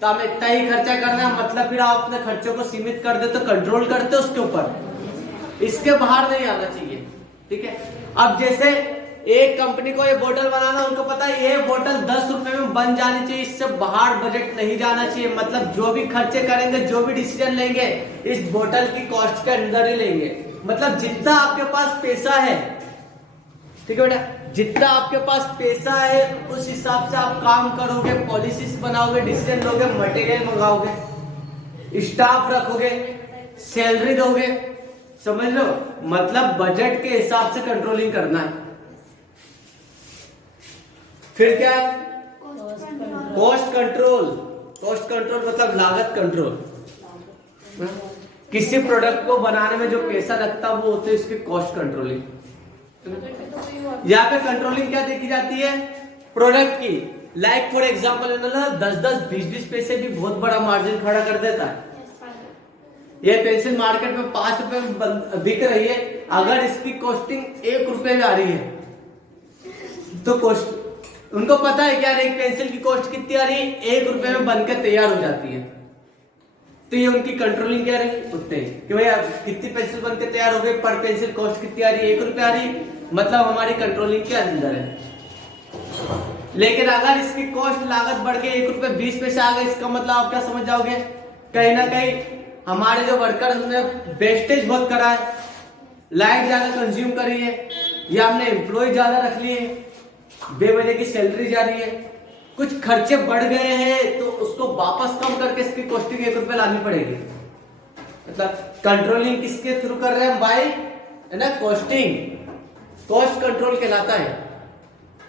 तो हमें इतना ही खर्चा करना है, मतलब फिर आप अपने खर्चों को सीमित कर दे तो कंट्रोल करते उसके ऊपर, इसके बाहर नहीं आना चाहिए। ठीक है, अब जैसे एक कंपनी को ये बोतल बनाना, उनको पता है ये बोतल 10 रुपए में बन जानी चाहिए, इससे बाहर बजट नहीं जाना चाहिए। मतलब जो भी खर्चे करेंगे, जो भी डिसीजन लेंगे, इस बोतल की कॉस्ट के अंदर ही लेंगे। मतलब जितना आपके पास पैसा है, ठीक है बेटा, जितना आपके पास पैसा है उस हिसाब से आप काम करोगे, पॉलिसीज बनाओगे, डिसीजन लोगे, मटेरियल मंगाओगे, स्टाफ रखोगे, सैलरी दोगे, समझ लो। मतलब बजट के हिसाब से कंट्रोलिंग करना है। फिर क्या है, कॉस्ट कंट्रोल। कॉस्ट कंट्रोल मतलब लागत कंट्रोल। किसी प्रोडक्ट को बनाने में जो पैसा लगता है वो होते है इसकी कॉस्ट कंट्रोलिंग। यहाँ पे कंट्रोलिंग क्या देखी जाती है, प्रोडक्ट की। लाइक फॉर एग्जाम्पल 10-10, 20-20 पैसे भी बहुत बड़ा मार्जिन खड़ा कर देता है। ये पेंसिल मार्केट में 5 रुपए में बिक रही है, अगर इसकी कॉस्टिंग 1 रुपए में आ रही है तो कॉस्ट, उनको पता है क्या एक पेंसिल की कॉस्ट कितनी आ रही है, 1 रुपए में बनकर तैयार हो जाती है। तो ये उनकी कंट्रोलिंग क्या रही, उतने कि भैया कितनी पेंसिल बनकर तैयार हो गई, पर पेंसिल कॉस्ट कितनी आ रही है, 1 रुपया आ रही, मतलब हमारी कंट्रोलिंग के अंदर है। लेकिन अगर इसकी कॉस्ट लागत बढ़ के 1 रुपए 20 पैसे आ गए, इसका मतलब आप क्या समझ जाओगे, कहीं ना कहीं हमारे जो वर्कर्स ने वेस्टेज बहुत करा है, लाइट ज्यादा कंज्यूम करी है, या हमने एम्प्लॉय ज्यादा रख लिए, बेवजह की सैलरी जा रही है, कुछ खर्चे बढ़ गए हैं, तो उसको वापस कम करके इसकी कॉस्टिंग 1 रुपए लानी पड़ेगी। मतलब कंट्रोलिंग किसके थ्रू कर रहे हैं भाई, है ना, कॉस्टिंग, कॉस्ट कंट्रोल कहलाता है।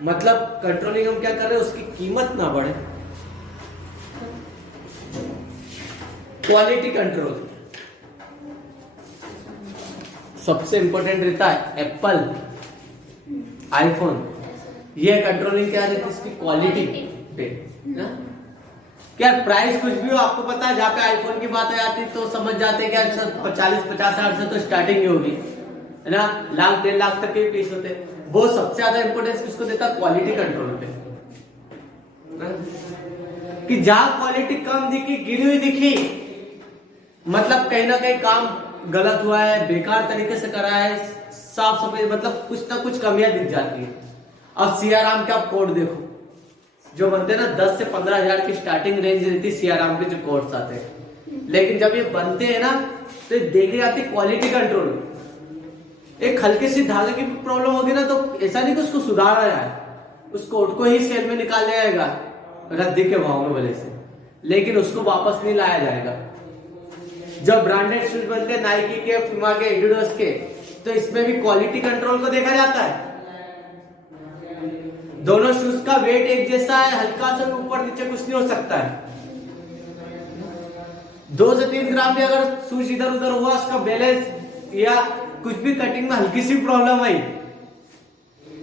मतलब कंट्रोलिंग हम क्या कर रहे हैं, उसकी कीमत ना बढ़े। क्वालिटी कंट्रोल सबसे इंपॉर्टेंट रहता है। एप्पल, आईफोन, ये कंट्रोलिंग क्या रहती है, इसकी क्वालिटी पे ना। क्या प्राइस कुछ भी हो, आपको पता है, जहाँ पे आईफोन की बात आती तो समझ जाते हैं कि 40-50 हजार से तो स्टार्टिंग होगी, है ना, 1,00,000-1.5 लाख तक के पीस होते हैं। वो सबसे ज्यादा इंपॉर्टेंस किसको देता है, क्वालिटी कंट्रोल पे ना? कि जहां क्वालिटी कम दिखी, गिरी हुई दिखी, मतलब कहीं ना कहीं काम गलत हुआ है, बेकार तरीके से करा है, साफ सफाई, मतलब कुछ ना कुछ कमियां दिख जाती है। अब सीआरएम के आप कोड देखो, जो बनते हैं ना, 10 से 15 हजार की स्टार्टिंग रेंज रहती है सीआरएम के जो कोड्स आते हैं, लेकिन जब ये बनते हैं ना, तो देखी जाती है क्वालिटी कंट्रोल। एक हल्की सी धागे की प्रॉब्लम होगी ना, तो ऐसा नहीं कि उसको सुधारा जाए, उस कोड को ही सेल में निकाल लिया जाएगा रद्दी के भाव में भले से, लेकिन उसको वापस नहीं लाया जाएगा। जब ब्रांडेड शूज बनते हैं, नाइकी के, पुमा के, एडिडास के, तो इसमें भी क्वालिटी कंट्रोल को देखा जाता है। दोनों शूज का वेट एक जैसा है, हल्का सा ऊपर नीचे कुछ नहीं हो सकता है। 2 से 3 ग्राम भी अगर शूज इधर उधर हुआ, उसका बैलेंस या कुछ भी कटिंग में हल्की सी प्रॉब्लम आई,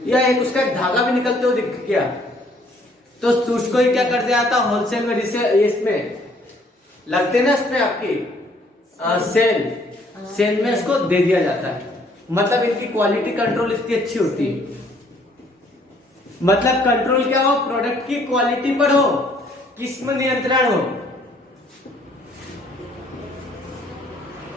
या एक उसका एक धागा भी निकलते हुए दिख गया, तो शूज को ही क्या कर दिया जाता, होलसेल में इसमें लगते ना, इसमें आपकी सेल में इसको दे दिया जाता है। मतलब इनकी क्वालिटी कंट्रोल इतनी अच्छी होती है। मतलब कंट्रोल क्या हो, प्रोडक्ट की क्वालिटी पर हो, किसमें नियंत्रण हो।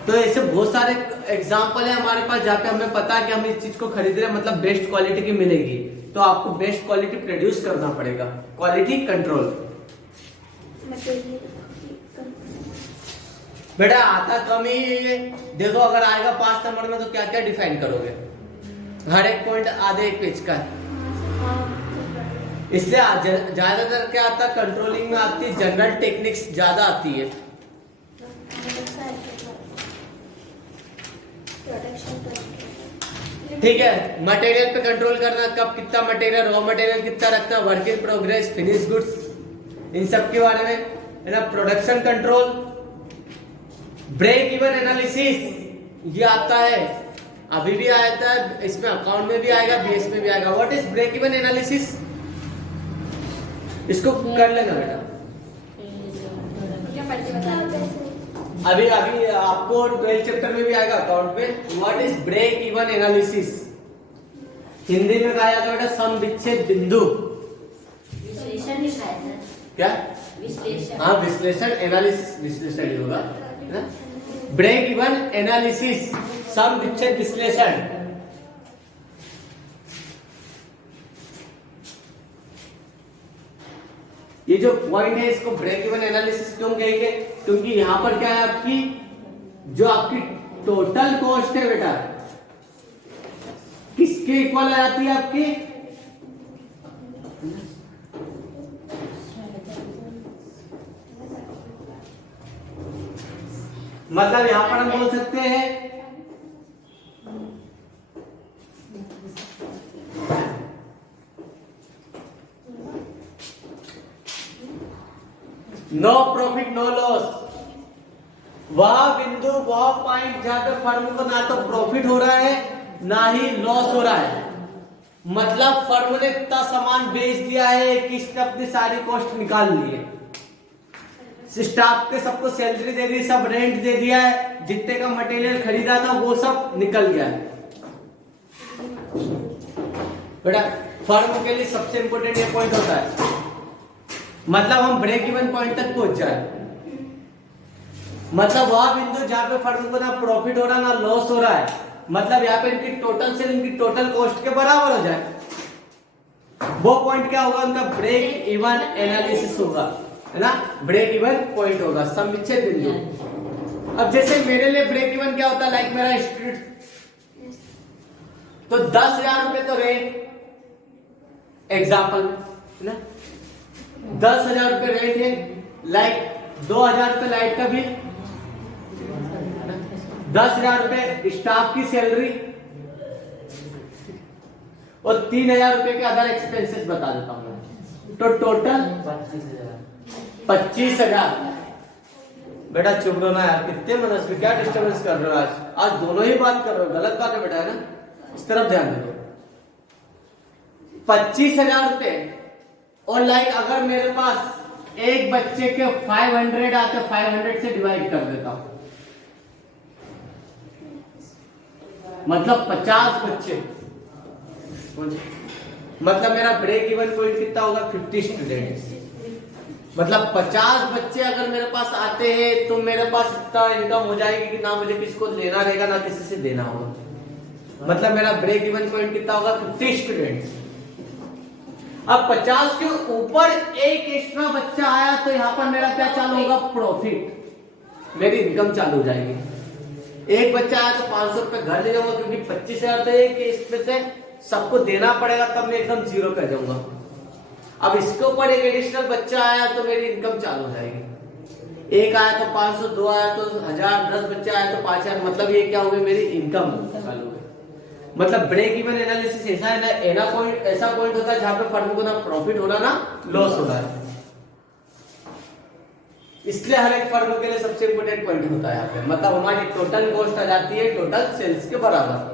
तो ऐसे बहुत सारे एग्जाम्पल है हमारे पास, जहाँ पे हमें पता है कि हम इस चीज को खरीद रहे हैं, मतलब बेस्ट क्वालिटी की मिलेगी, तो आपको बेस्ट क्वालिटी प्रोड्यूस करना पड़ेगा। Quality control. बेटा आता कम ही है, देखो अगर आएगा 5 नंबर में तो क्या क्या डिफाइन करोगे, हर एक पॉइंट आधे एक पेज का है। इसलिए ज्यादातर क्या आता है, कंट्रोलिंग में आती है जनरल टेक्निक्स ज्यादा आती है। ठीक है, मटेरियल पे कंट्रोल करना, कब कितना मटेरियल, रॉ मटेरियल कितना रखना, work in progress, finish goods, इन सब के बारे में, है ना। Production control, break even analysis, ये आता है, अभी भी आता है, इसमें अकाउंट में भी आएगा, बीएस में भी आएगा। What is break even analysis, इसको कर लेना बेटा। अभी आपको 12 चैप्टर में भी आएगा अकाउंट में। What is break even analysis, Hindi में कहा जाता है बेटा सम विच्छेद बिंदु। विश्लेषण क्या, विश्लेषण, हाँ विश्लेषण, एनालिसिस विश्लेषण ही होगा, है ना। ब्रेक इवन एनालिसिस, सम विच्छेद विश्लेषण। ये जो पॉइंट है, इसको ब्रेक इवन एनालिसिस क्यों कहेंगे, क्योंकि यहां पर क्या है, आपकी जो आपकी टोटल कॉस्ट है बेटा, किसके इक्वल आ जाती है आपकी, मतलब यहां पर हम बोल सकते हैं नो प्रॉफिट नो लॉस। वह बिंदु, वह पॉइंट जहां पे फर्म को ना तो प्रॉफिट हो रहा है ना ही लॉस हो रहा है। मतलब फर्म ने इतना सामान बेच दिया है कि इसने अपनी सारी कॉस्ट निकाल ली है, स्टाफ के सबको सैलरी दे दी, सब रेंट दे दिया है, जितने का मटेरियल खरीदा था वो सब निकल गया है। बेटा फर्म के लिए सबसे इंपॉर्टेंट ये पॉइंट होता है, मतलब हम ब्रेक इवन पॉइंट तक पहुंच जाए, मतलब वह बिंदु जहां पे फर्म को ना प्रॉफिट हो रहा ना लॉस हो रहा है, मतलब यहाँ पे इनकी टोटल सेल इनकी टोटल कॉस्ट के बराबर हो जाए, वो पॉइंट क्या होगा, उनका ब्रेक इवन एनालिसिस होगा, है ना। ब्रेक इवन पॉइंट होगा, सम विच्छेद बिंदु। अब जैसे मेरे लिए ब्रेक इवन क्या होता है, लाइक मेरा स्ट्रीट तो 10,000 रुपए तो रेंट, एग्जाम्पल में ना 10,000 रुपए रेंट है, लाइक 2,000 रुपए लाइट का बिल, 10,000 रुपए स्टाफ की सैलरी और 3,000 रुपए के अदर एक्सपेंसेस बता देता हूं मैं, तो टोटल 25,000। बेटा चुप रहो ना यार, कितने मनस्वी, क्या डिस्टर्बेंस कर रहे हो आज दोनों ही बात कर रहे हो, गलत बात है बेटा, है ना, इस तरफ ध्यान दो। 25,000 रुपए और लाइक अगर मेरे पास एक बच्चे के 500 आते, 500 से डिवाइड कर देता हूं, मतलब 50 बच्चे, मतलब मेरा ब्रेक इवन पॉइंट कितना होगा, 50 स्टूडेंट्स, मतलब 50 बच्चे अगर मेरे पास आते हैं तो मेरे पास इतना इनकम हो जाएगी कि ना मुझे किसी को लेना रहेगा ना किसी से देना होगा, मतलब मेरा ब्रेक इवन पॉइंट कितना होगा, 50 स्टूडेंट्स। अब 50 के ऊपर एक एक्स्ट्रा बच्चा आया तो यहाँ पर मेरा क्या चालू होगा, प्रॉफिट, मेरी इनकम चालू हो जाएगी। एक बच्चा आया तो 500 रुपए घर ले जाऊंगा, क्योंकि 25,000 तो एक इसमें से सबको देना पड़ेगा, तब मैं एकदम जीरो कर जाऊंगा। अब इसके ऊपर एक एडिशनल बच्चा आया तो मेरी इनकम चालू हो जाएगी, एक आया तो 500, 2 आया तो 1000, 10 बच्चे आया तो 5,000, मतलब ये क्या हो गई, मेरी इनकम चालू है। मतलब ब्रेक इवन एनालिसिस ऐसा है ना, ऐसा पॉइंट होता है जहां पे फर्म को ना प्रॉफिट हो रहा ना लॉस हो रहा है, इसलिए हर एक फर्म के लिए सबसे इंपोर्टेंट पॉइंट होता है यहाँ पे, मतलब हमारी टोटल कॉस्ट आ जाती है टोटल सेल्स के बराबर।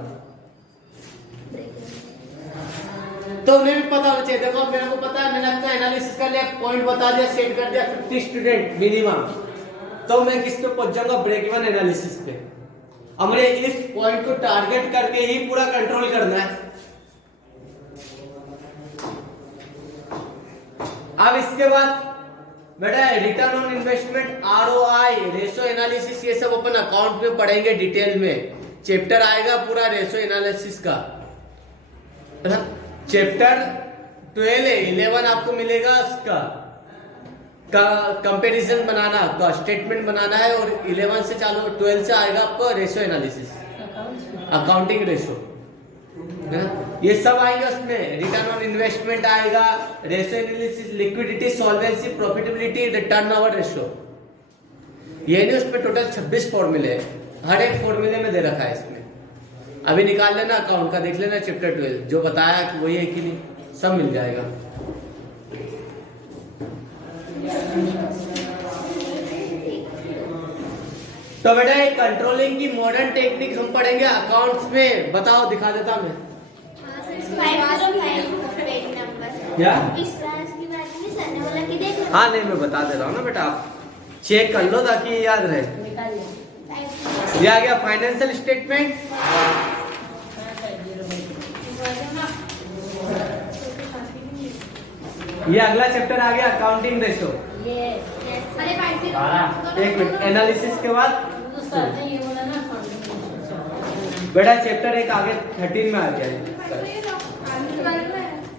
तो उन्हें भी पता होना चाहिए, देखो मेरे को पता है, मैंने अपना एनालिसिस कर लिया, पॉइंट बता दिया, सेट कर दिया 50 स्टूडेंट मिनिमम, तो मैं किस पे पहुंच जाऊंगा, ब्रेक इवन एनालिसिस पे। अब मुझे इस पॉइंट को टारगेट करके ही पूरा कंट्रोल करना है। अब इसके बाद बेटा return on investment, ROI, ratio analysis, ये सब अपन अकाउंट में पढ़ेंगे डिटेल में, चैप्टर आएगा पूरा रेशो एनालिसिस का, है ना। चैप्टर 12 है, 11 आपको मिलेगा उसका कंपैरिजन बनाना का स्टेटमेंट बनाना है, और 11 से चालू 12 से आएगा आपको रेशो एनालिसिस, अकाउंटिंग रेशो, है ना, ये सब आएंगे उसमें। रिटर्न ऑन इन्वेस्टमेंट आएगा, ratio analysis, liquidity, solvency, profitability, turnover ratio, ये नहीं, उसमें टोटल 26 फॉर्मूले हैं, हर एक फॉर्मूले में दे रखा है इसमें। अभी निकाल लेना अकाउंट का, देख लेना चैप्टर 12 जो बताया कि वही है कि नहीं, सब मिल जाएगा। तो बेटा एक कंट्रोलिंग की मॉडर्न टेक्निक हम पढ़ेंगे अकाउंट्स में, बताओ दिखा देता मैं। क्या हाँ नहीं मैं बता दे रहा हूँ ना बेटा, आप चेक कर लो ताकि ये याद रहे। ये आ गया फाइनेंशियल स्टेटमेंट, ये अगला चैप्टर आ गया अकाउंटिंग रेशो। एक मिनट, एनालिसिस के बाद बेटा चैप्टर एक आगे 13 में आ गया,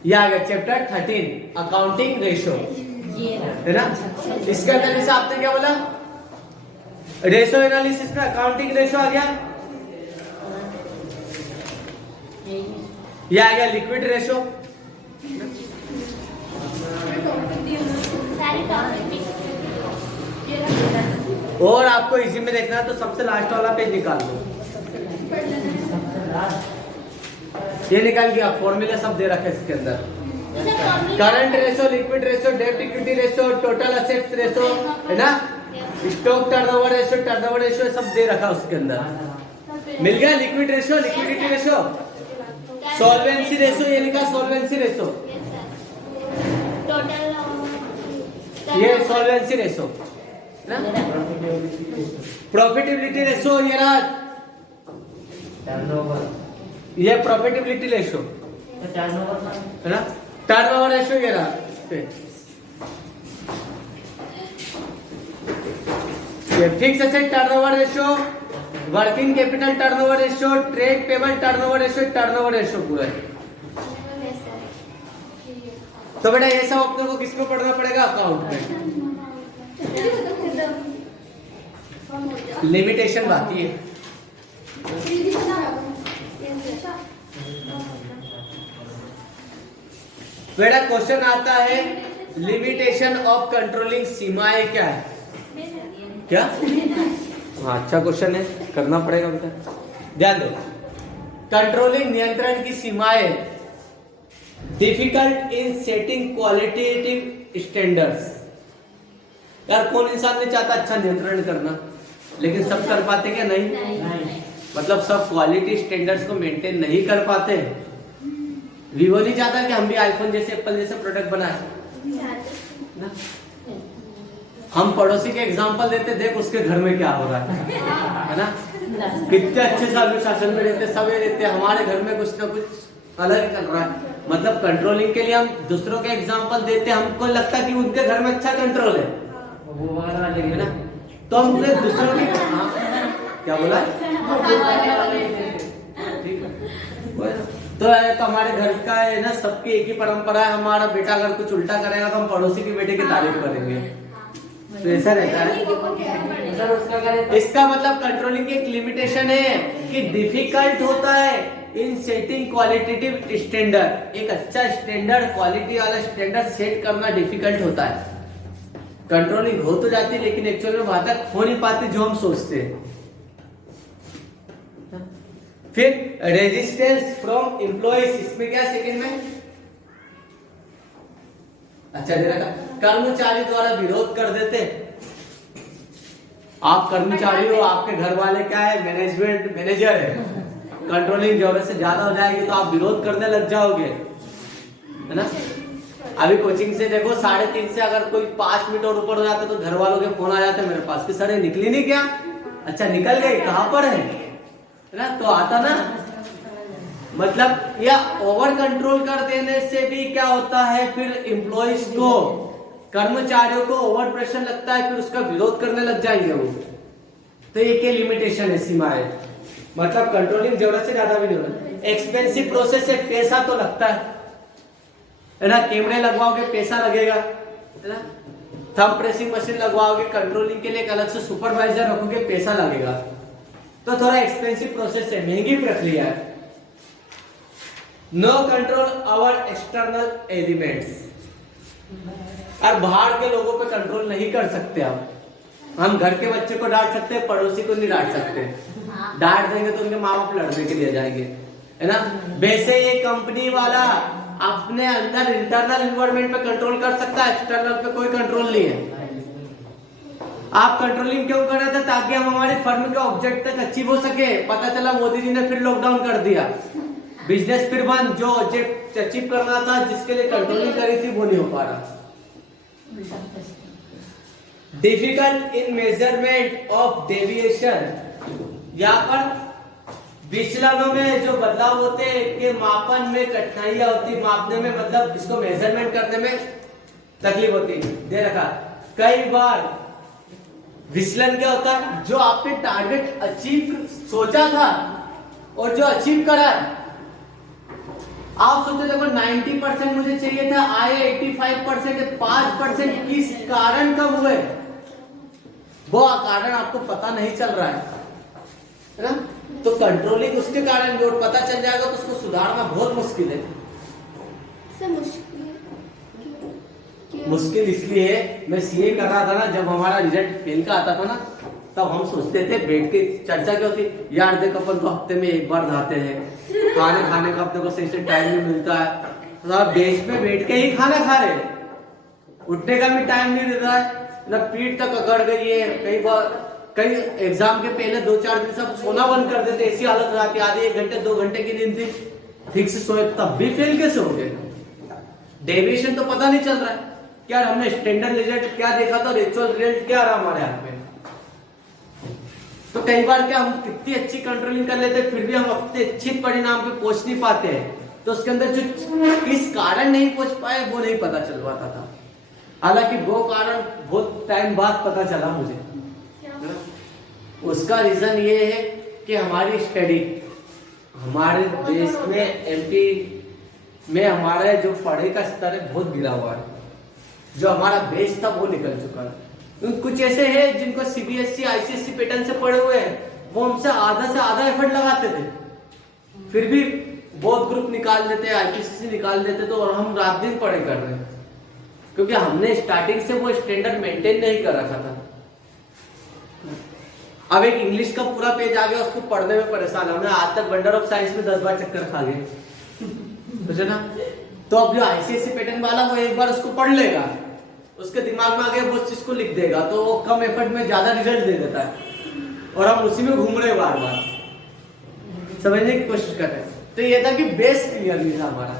ये आ गया चैप्टर 13 अकाउंटिंग रेशो, है ना। इसके अंदर जैसे आपने क्या बोला, रेशो एनालिसिस में अकाउंटिंग रेशो आ गया, ये आ गया लिक्विड रेशो, और आपको इसी में देखना है तो सबसे लास्ट वाला पेज निकाल लो, ये निकाल गया, फॉर्मूला सब दे रखे इसके अंदर, करंट रेशो, लिक्विड रेशो, डेब्ट equity ratio, total assets ratio, है ना, stock turnover ratio, turnover ratio सब दे रखा उसके अंदर। मिल गया liquid ratio, liquidity ratio, solvency ratio, ये लिखा सॉल्वेंसी रेशो, ये सॉल्वेंसी रेशो ना, प्रॉफिटेबिलिटी रेशो, ये रहा टर्नओवर, ये प्रॉफिटेबिलिटी रेशो, है ना, टर्नओवर रेशो ये रहा, ये fix asset turnover ratio, working capital turnover ratio, trade payable turnover ratio, turnover ratio पूरा है। तो बेटा ये सब अपने को किसको पढ़ना पड़ेगा, अकाउंट में। लिमिटेशन बाकी है। दीदी बना ये अच्छा बेटा क्वेश्चन आता है लिमिटेशन ऑफ कंट्रोलिंग, सीमाएं क्या है? क्या? हाँ अच्छा क्वेश्चन है, करना पड़ेगा बेटा। ध्यान दो, कंट्रोलिंग नियंत्रण की सीमाएं, difficult in setting qualitative standards. यार कौन इंसान नहीं चाहता अच्छा नियंत्रण करना, लेकिन सब कर पाते क्या? नहीं। मतलब सब क्वालिटी स्टैंडर्ड्स को मेंटेन नहीं कर पाते। वीवो नहीं चाहता कि हम भी आईफोन जैसे, एप्पल जैसे प्रोडक्ट बनाए ना। हम पड़ोसी के एग्जांपल देते, देख उसके घर में क्या हो रहा है ना। कितने अच्छे से अनुशासन में रहते, सब रहते, हमारे घर में कुछ ना कुछ अलग ही चल रहा है। मतलब कंट्रोलिंग के लिए हम दूसरों के एग्जांपल देते, हमको लगता है कि उनके घर में अच्छा कंट्रोल है ना, तो हम दूसरों की क्या बोला तो हमारे घर का है ना, सबकी एक ही परंपरा है। हमारा बेटा अगर कुछ उल्टा करेगा तो हम पड़ोसी के बेटे की तारीफ करेंगे, तो ऐसा रहता है। इसका मतलब कंट्रोलिंग की एक लिमिटेशन है कि डिफिकल्ट होता है इन सेटिंग क्वालिटेटिव स्टैंडर्ड। एक अच्छा स्टैंडर्ड, क्वालिटी वाला स्टैंडर्ड सेट करना डिफिकल्ट होता है। कंट्रोलिंग हो तो जाती है, लेकिन एक्चुअल में वहां तक हो नहीं पाती जो हम सोचते हैं। फिर रेजिस्टेंस फ्रॉम एम्प्लॉइज, इसमें क्या सेकंड में अच्छा दे रखा, कर्मचारी द्वारा विरोध कर देते। आप कर्मचारी हो, आपके घर वाले क्या है? मैनेजमेंट मैनेजर है। कंट्रोलिंग जरूरत से ज्यादा हो जाएगी तो आप विरोध करने लग जाओगे, है ना। अभी कोचिंग से देखो 3:30 से अगर कोई 5 मिनट और ऊपर हो जाता तो घर वालों के फोन आ जाते मेरे पास कि सर निकली नहीं क्या? अच्छा निकल गई, कहां पर है ना, तो आता ना। मतलब या ओवर कंट्रोल कर देने से भी क्या होता है, फिर एम्प्लॉइज को, कर्मचारियों को ओवर प्रेशर लगता है, फिर उसका विरोध करने लग जाएंगे वो। तो ये क्या लिमिटेशन है, सीमा है। मतलब कंट्रोलिंग जरूरत से ज्यादा भी नहीं होना। एक्सपेंसिव प्रोसेस है, पैसा तो लगता है ना। कैमरे लगवाओगे पैसा लगेगा, है ना। थंब प्रेसिंग मशीन लगवाओगे, कंट्रोलिंग के लिए एक अलग से सुपरवाइजर रखोगे, पैसा लगेगा। तो थोड़ा एक्सपेंसिव प्रोसेस है, महंगी प्रक्रिया है। No control over external elements, और बाहर के लोगों पे कंट्रोल नहीं कर सकते आप। हम घर के बच्चे को डांट सकते हैं, पड़ोसी को नहीं डांट सकते। डांट देंगे तो उनके माँ बाप लड़ने के लिए जाएंगे, है ना। वैसे ये कंपनी वाला अपने अंदर इंटरनल एनवायरनमेंट पे कंट्रोल कर सकता है, एक्सटर्नल पे कोई कंट्रोल नहीं है। आप कंट्रोलिंग क्यों कर रहे थे? ताकि हम हमारे फर्म के ऑब्जेक्ट तक अचीव हो सके। पता चला मोदी जी ने फिर लॉकडाउन कर दिया, बिजनेस फिर बंद। जो ऑब्जेक्ट अचीव करना था, जिसके लिए कंट्रोलिंग करी थी, वो नहीं हो पा रहा। Difficult in measurement of deviation, यहाँ पर विचलनों में जो बदलाव होते हैं के मापन में कठिनाइयां होती, मापने में, मतलब इसको मेजरमेंट करने में तकलीफ होती। दे रखा कई बार विचलन क्या होता है, जो आपने टारगेट अचीव सोचा था और जो अचीव करा है, आप सोचते देखो 90% मुझे चाहिए था, आए 85%, 5% किस कारण कम हुए, वो कारण आपको पता नहीं चल रहा है ना। तो कंट्रोलिंग उसके कारण जो पता चल जाएगा तो उसको सुधारना बहुत मुश्किल है। मुश्किल इसलिए मैं सीए कर रहा था ना, जब हमारा रिजल्ट फेल का आता था ना, तब हम सोचते थे, बैठ के चर्चा क्या होती, यार देख अपन को हफ्ते में एक बार नहाते हैं, खाने का अपने को सही से टाइम नहीं मिलता है, तो बेंच पे बैठ के ही खाना खा रहे, उठने का भी टाइम नहीं देता है ना, पीठ तक अकड़ गई है। कई बार कई एग्जाम के पहले 2-4 दिन सब सोना बंद कर देते, ऐसी हालत हो जाती, आधे 1 घंटे 2 घंटे की नींद थी, ठीक से सोए, तब भी फेल कैसे हो गए? डेविएशन तो पता नहीं चल रहा है क्या, हमने स्टैंडर्ड रिजल्ट क्या देखा था, एक्चुअल रिजल्ट क्या रहा हमारे हाथ में। तो कई बार क्या हम कितनी अच्छी कंट्रोलिंग कर लेते, फिर भी हम अपने अच्छे परिणाम पे पहुंच नहीं पाते हैं, तो उसके अंदर जो किस कारण नहीं पहुंच पाए वो नहीं पता चल पाता था। हालांकि वो कारण बहुत टाइम बाद पता चला मुझे। उसका रीजन ये है कि हमारी स्टडी, हमारे देश में एमपी में हमारा जो पढ़ाई का स्तर है बहुत गिरा हुआ है, जो हमारा बेस था वो निकल चुका है। कुछ ऐसे हैं जिनको सीबीएसई आईसीएसई पैटर्न से पढ़े हुए हैं, वो हमसे आधा से आधा एफर्ट लगाते थे, फिर भी बहुत ग्रुप निकाल देते, आईपीसीसी निकाल देते, तो और हम रात दिन पढ़े कर रहे हैं, क्योंकि हमने स्टार्टिंग से वो स्टैंडर्ड मेंटेन नहीं कर रखा था। अब एक इंग्लिश का पूरा पेज आ गया, उसको पढ़ने में परेशान है, हमने आज तक वंडर ऑफ साइंस में 10 बार चक्कर खा गए, समझे ना। तो अब जो आईसीएसई पैटर्न वाला वो एक बार उसको पढ़ लेगा, उसके दिमाग में आ गया, वो उस चीज को लिख देगा, तो वो कम एफर्ट में ज्यादा रिजल्ट दे देता है, और हम उसी में घूम रहे बार बार, समझने की कोशिश कर रहे हैं। तो ये था कि बेस क्लियर नहीं था हमारा,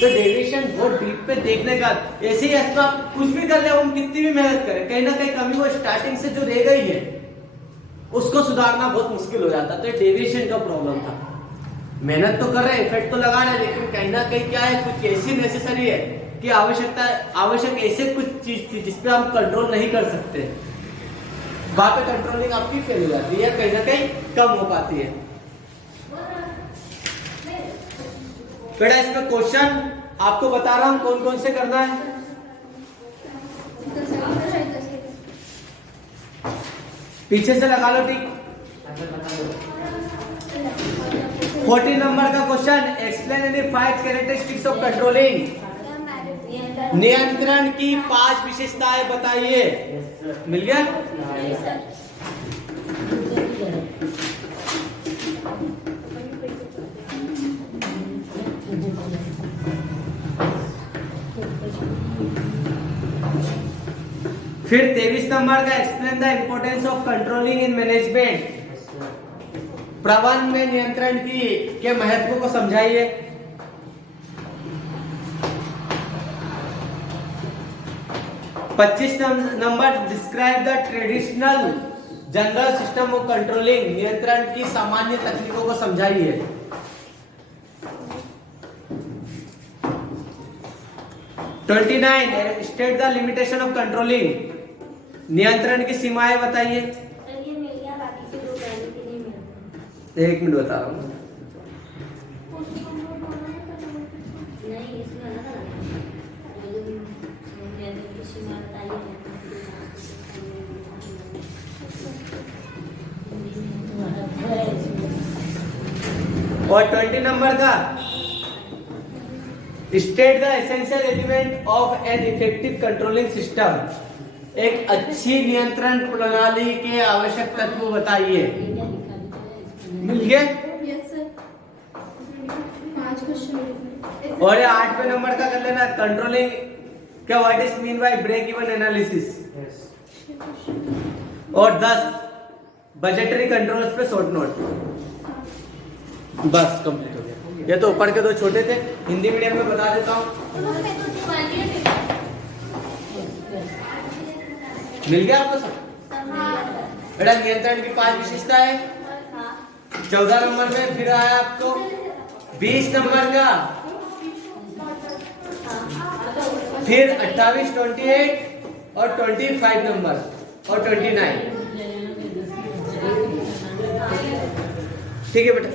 तो डेविएशन बहुत डीप पे देखने का, ऐसे ही आप कुछ भी कर ले, हम कितनी भी मेहनत करें, कहीं ना कहीं कमी वो स्टार्टिंग से जो रह गई है उसको सुधारना बहुत मुश्किल हो जाता। तो डेविएशन का प्रॉब्लम था। मेहनत तो कर रहे हैं, इफेक्ट तो लगा रहे हैं, लेकिन कहीं ना कहीं क्या है, कुछ ऐसी नेसेसरी है कि आवश्यक ऐसे कुछ चीज थी जिसपे हम कंट्रोल नहीं कर सकते, वहां पे कंट्रोलिंग आपकी फेल हो जाती है, कहीं ना कहीं कम हो पाती है। बेटा इसमें क्वेश्चन आपको बता रहा हूं कौन कौन से करना है। पीछे से लगा लो, ठीक। 40 नंबर का question, explain any 5 characteristics of controlling. नियंत्रण की 5 विशेषताएं बताइए। मिल गया? फिर 23 नंबर का, explain the importance of controlling in management. प्रबंधन में नियंत्रण की के महत्व को समझाइए। 25 number, describe the traditional general system of controlling. नियंत्रण की सामान्य तकनीकों को समझाइए। 29, state the limitation of controlling. नियंत्रण की सीमाएं बताइए। एक मिनट बता रहा हूँ। और 20 नंबर का, state the essential element of an effective controlling system. एक अच्छी नियंत्रण प्रणाली के आवश्यक तत्व बताइए। मिल गया? और 8वें नंबर का कर लेना, कंट्रोलिंग क्या, what is mean by break even analysis. और 10 बजटरी कंट्रोल्स पे शॉर्ट नोट। बस कंप्लीट हो गया। ये तो ऊपर के 2 छोटे थे, हिंदी मीडियम में बता देता हूँ। मिल गया आपको सब? बेटा नियंत्रण की 5 विशेषताएं। 14 नंबर में फिर आया आपको 20 नंबर का, फिर 28, 28 और 25 नंबर और 29। ठीक है बेटा।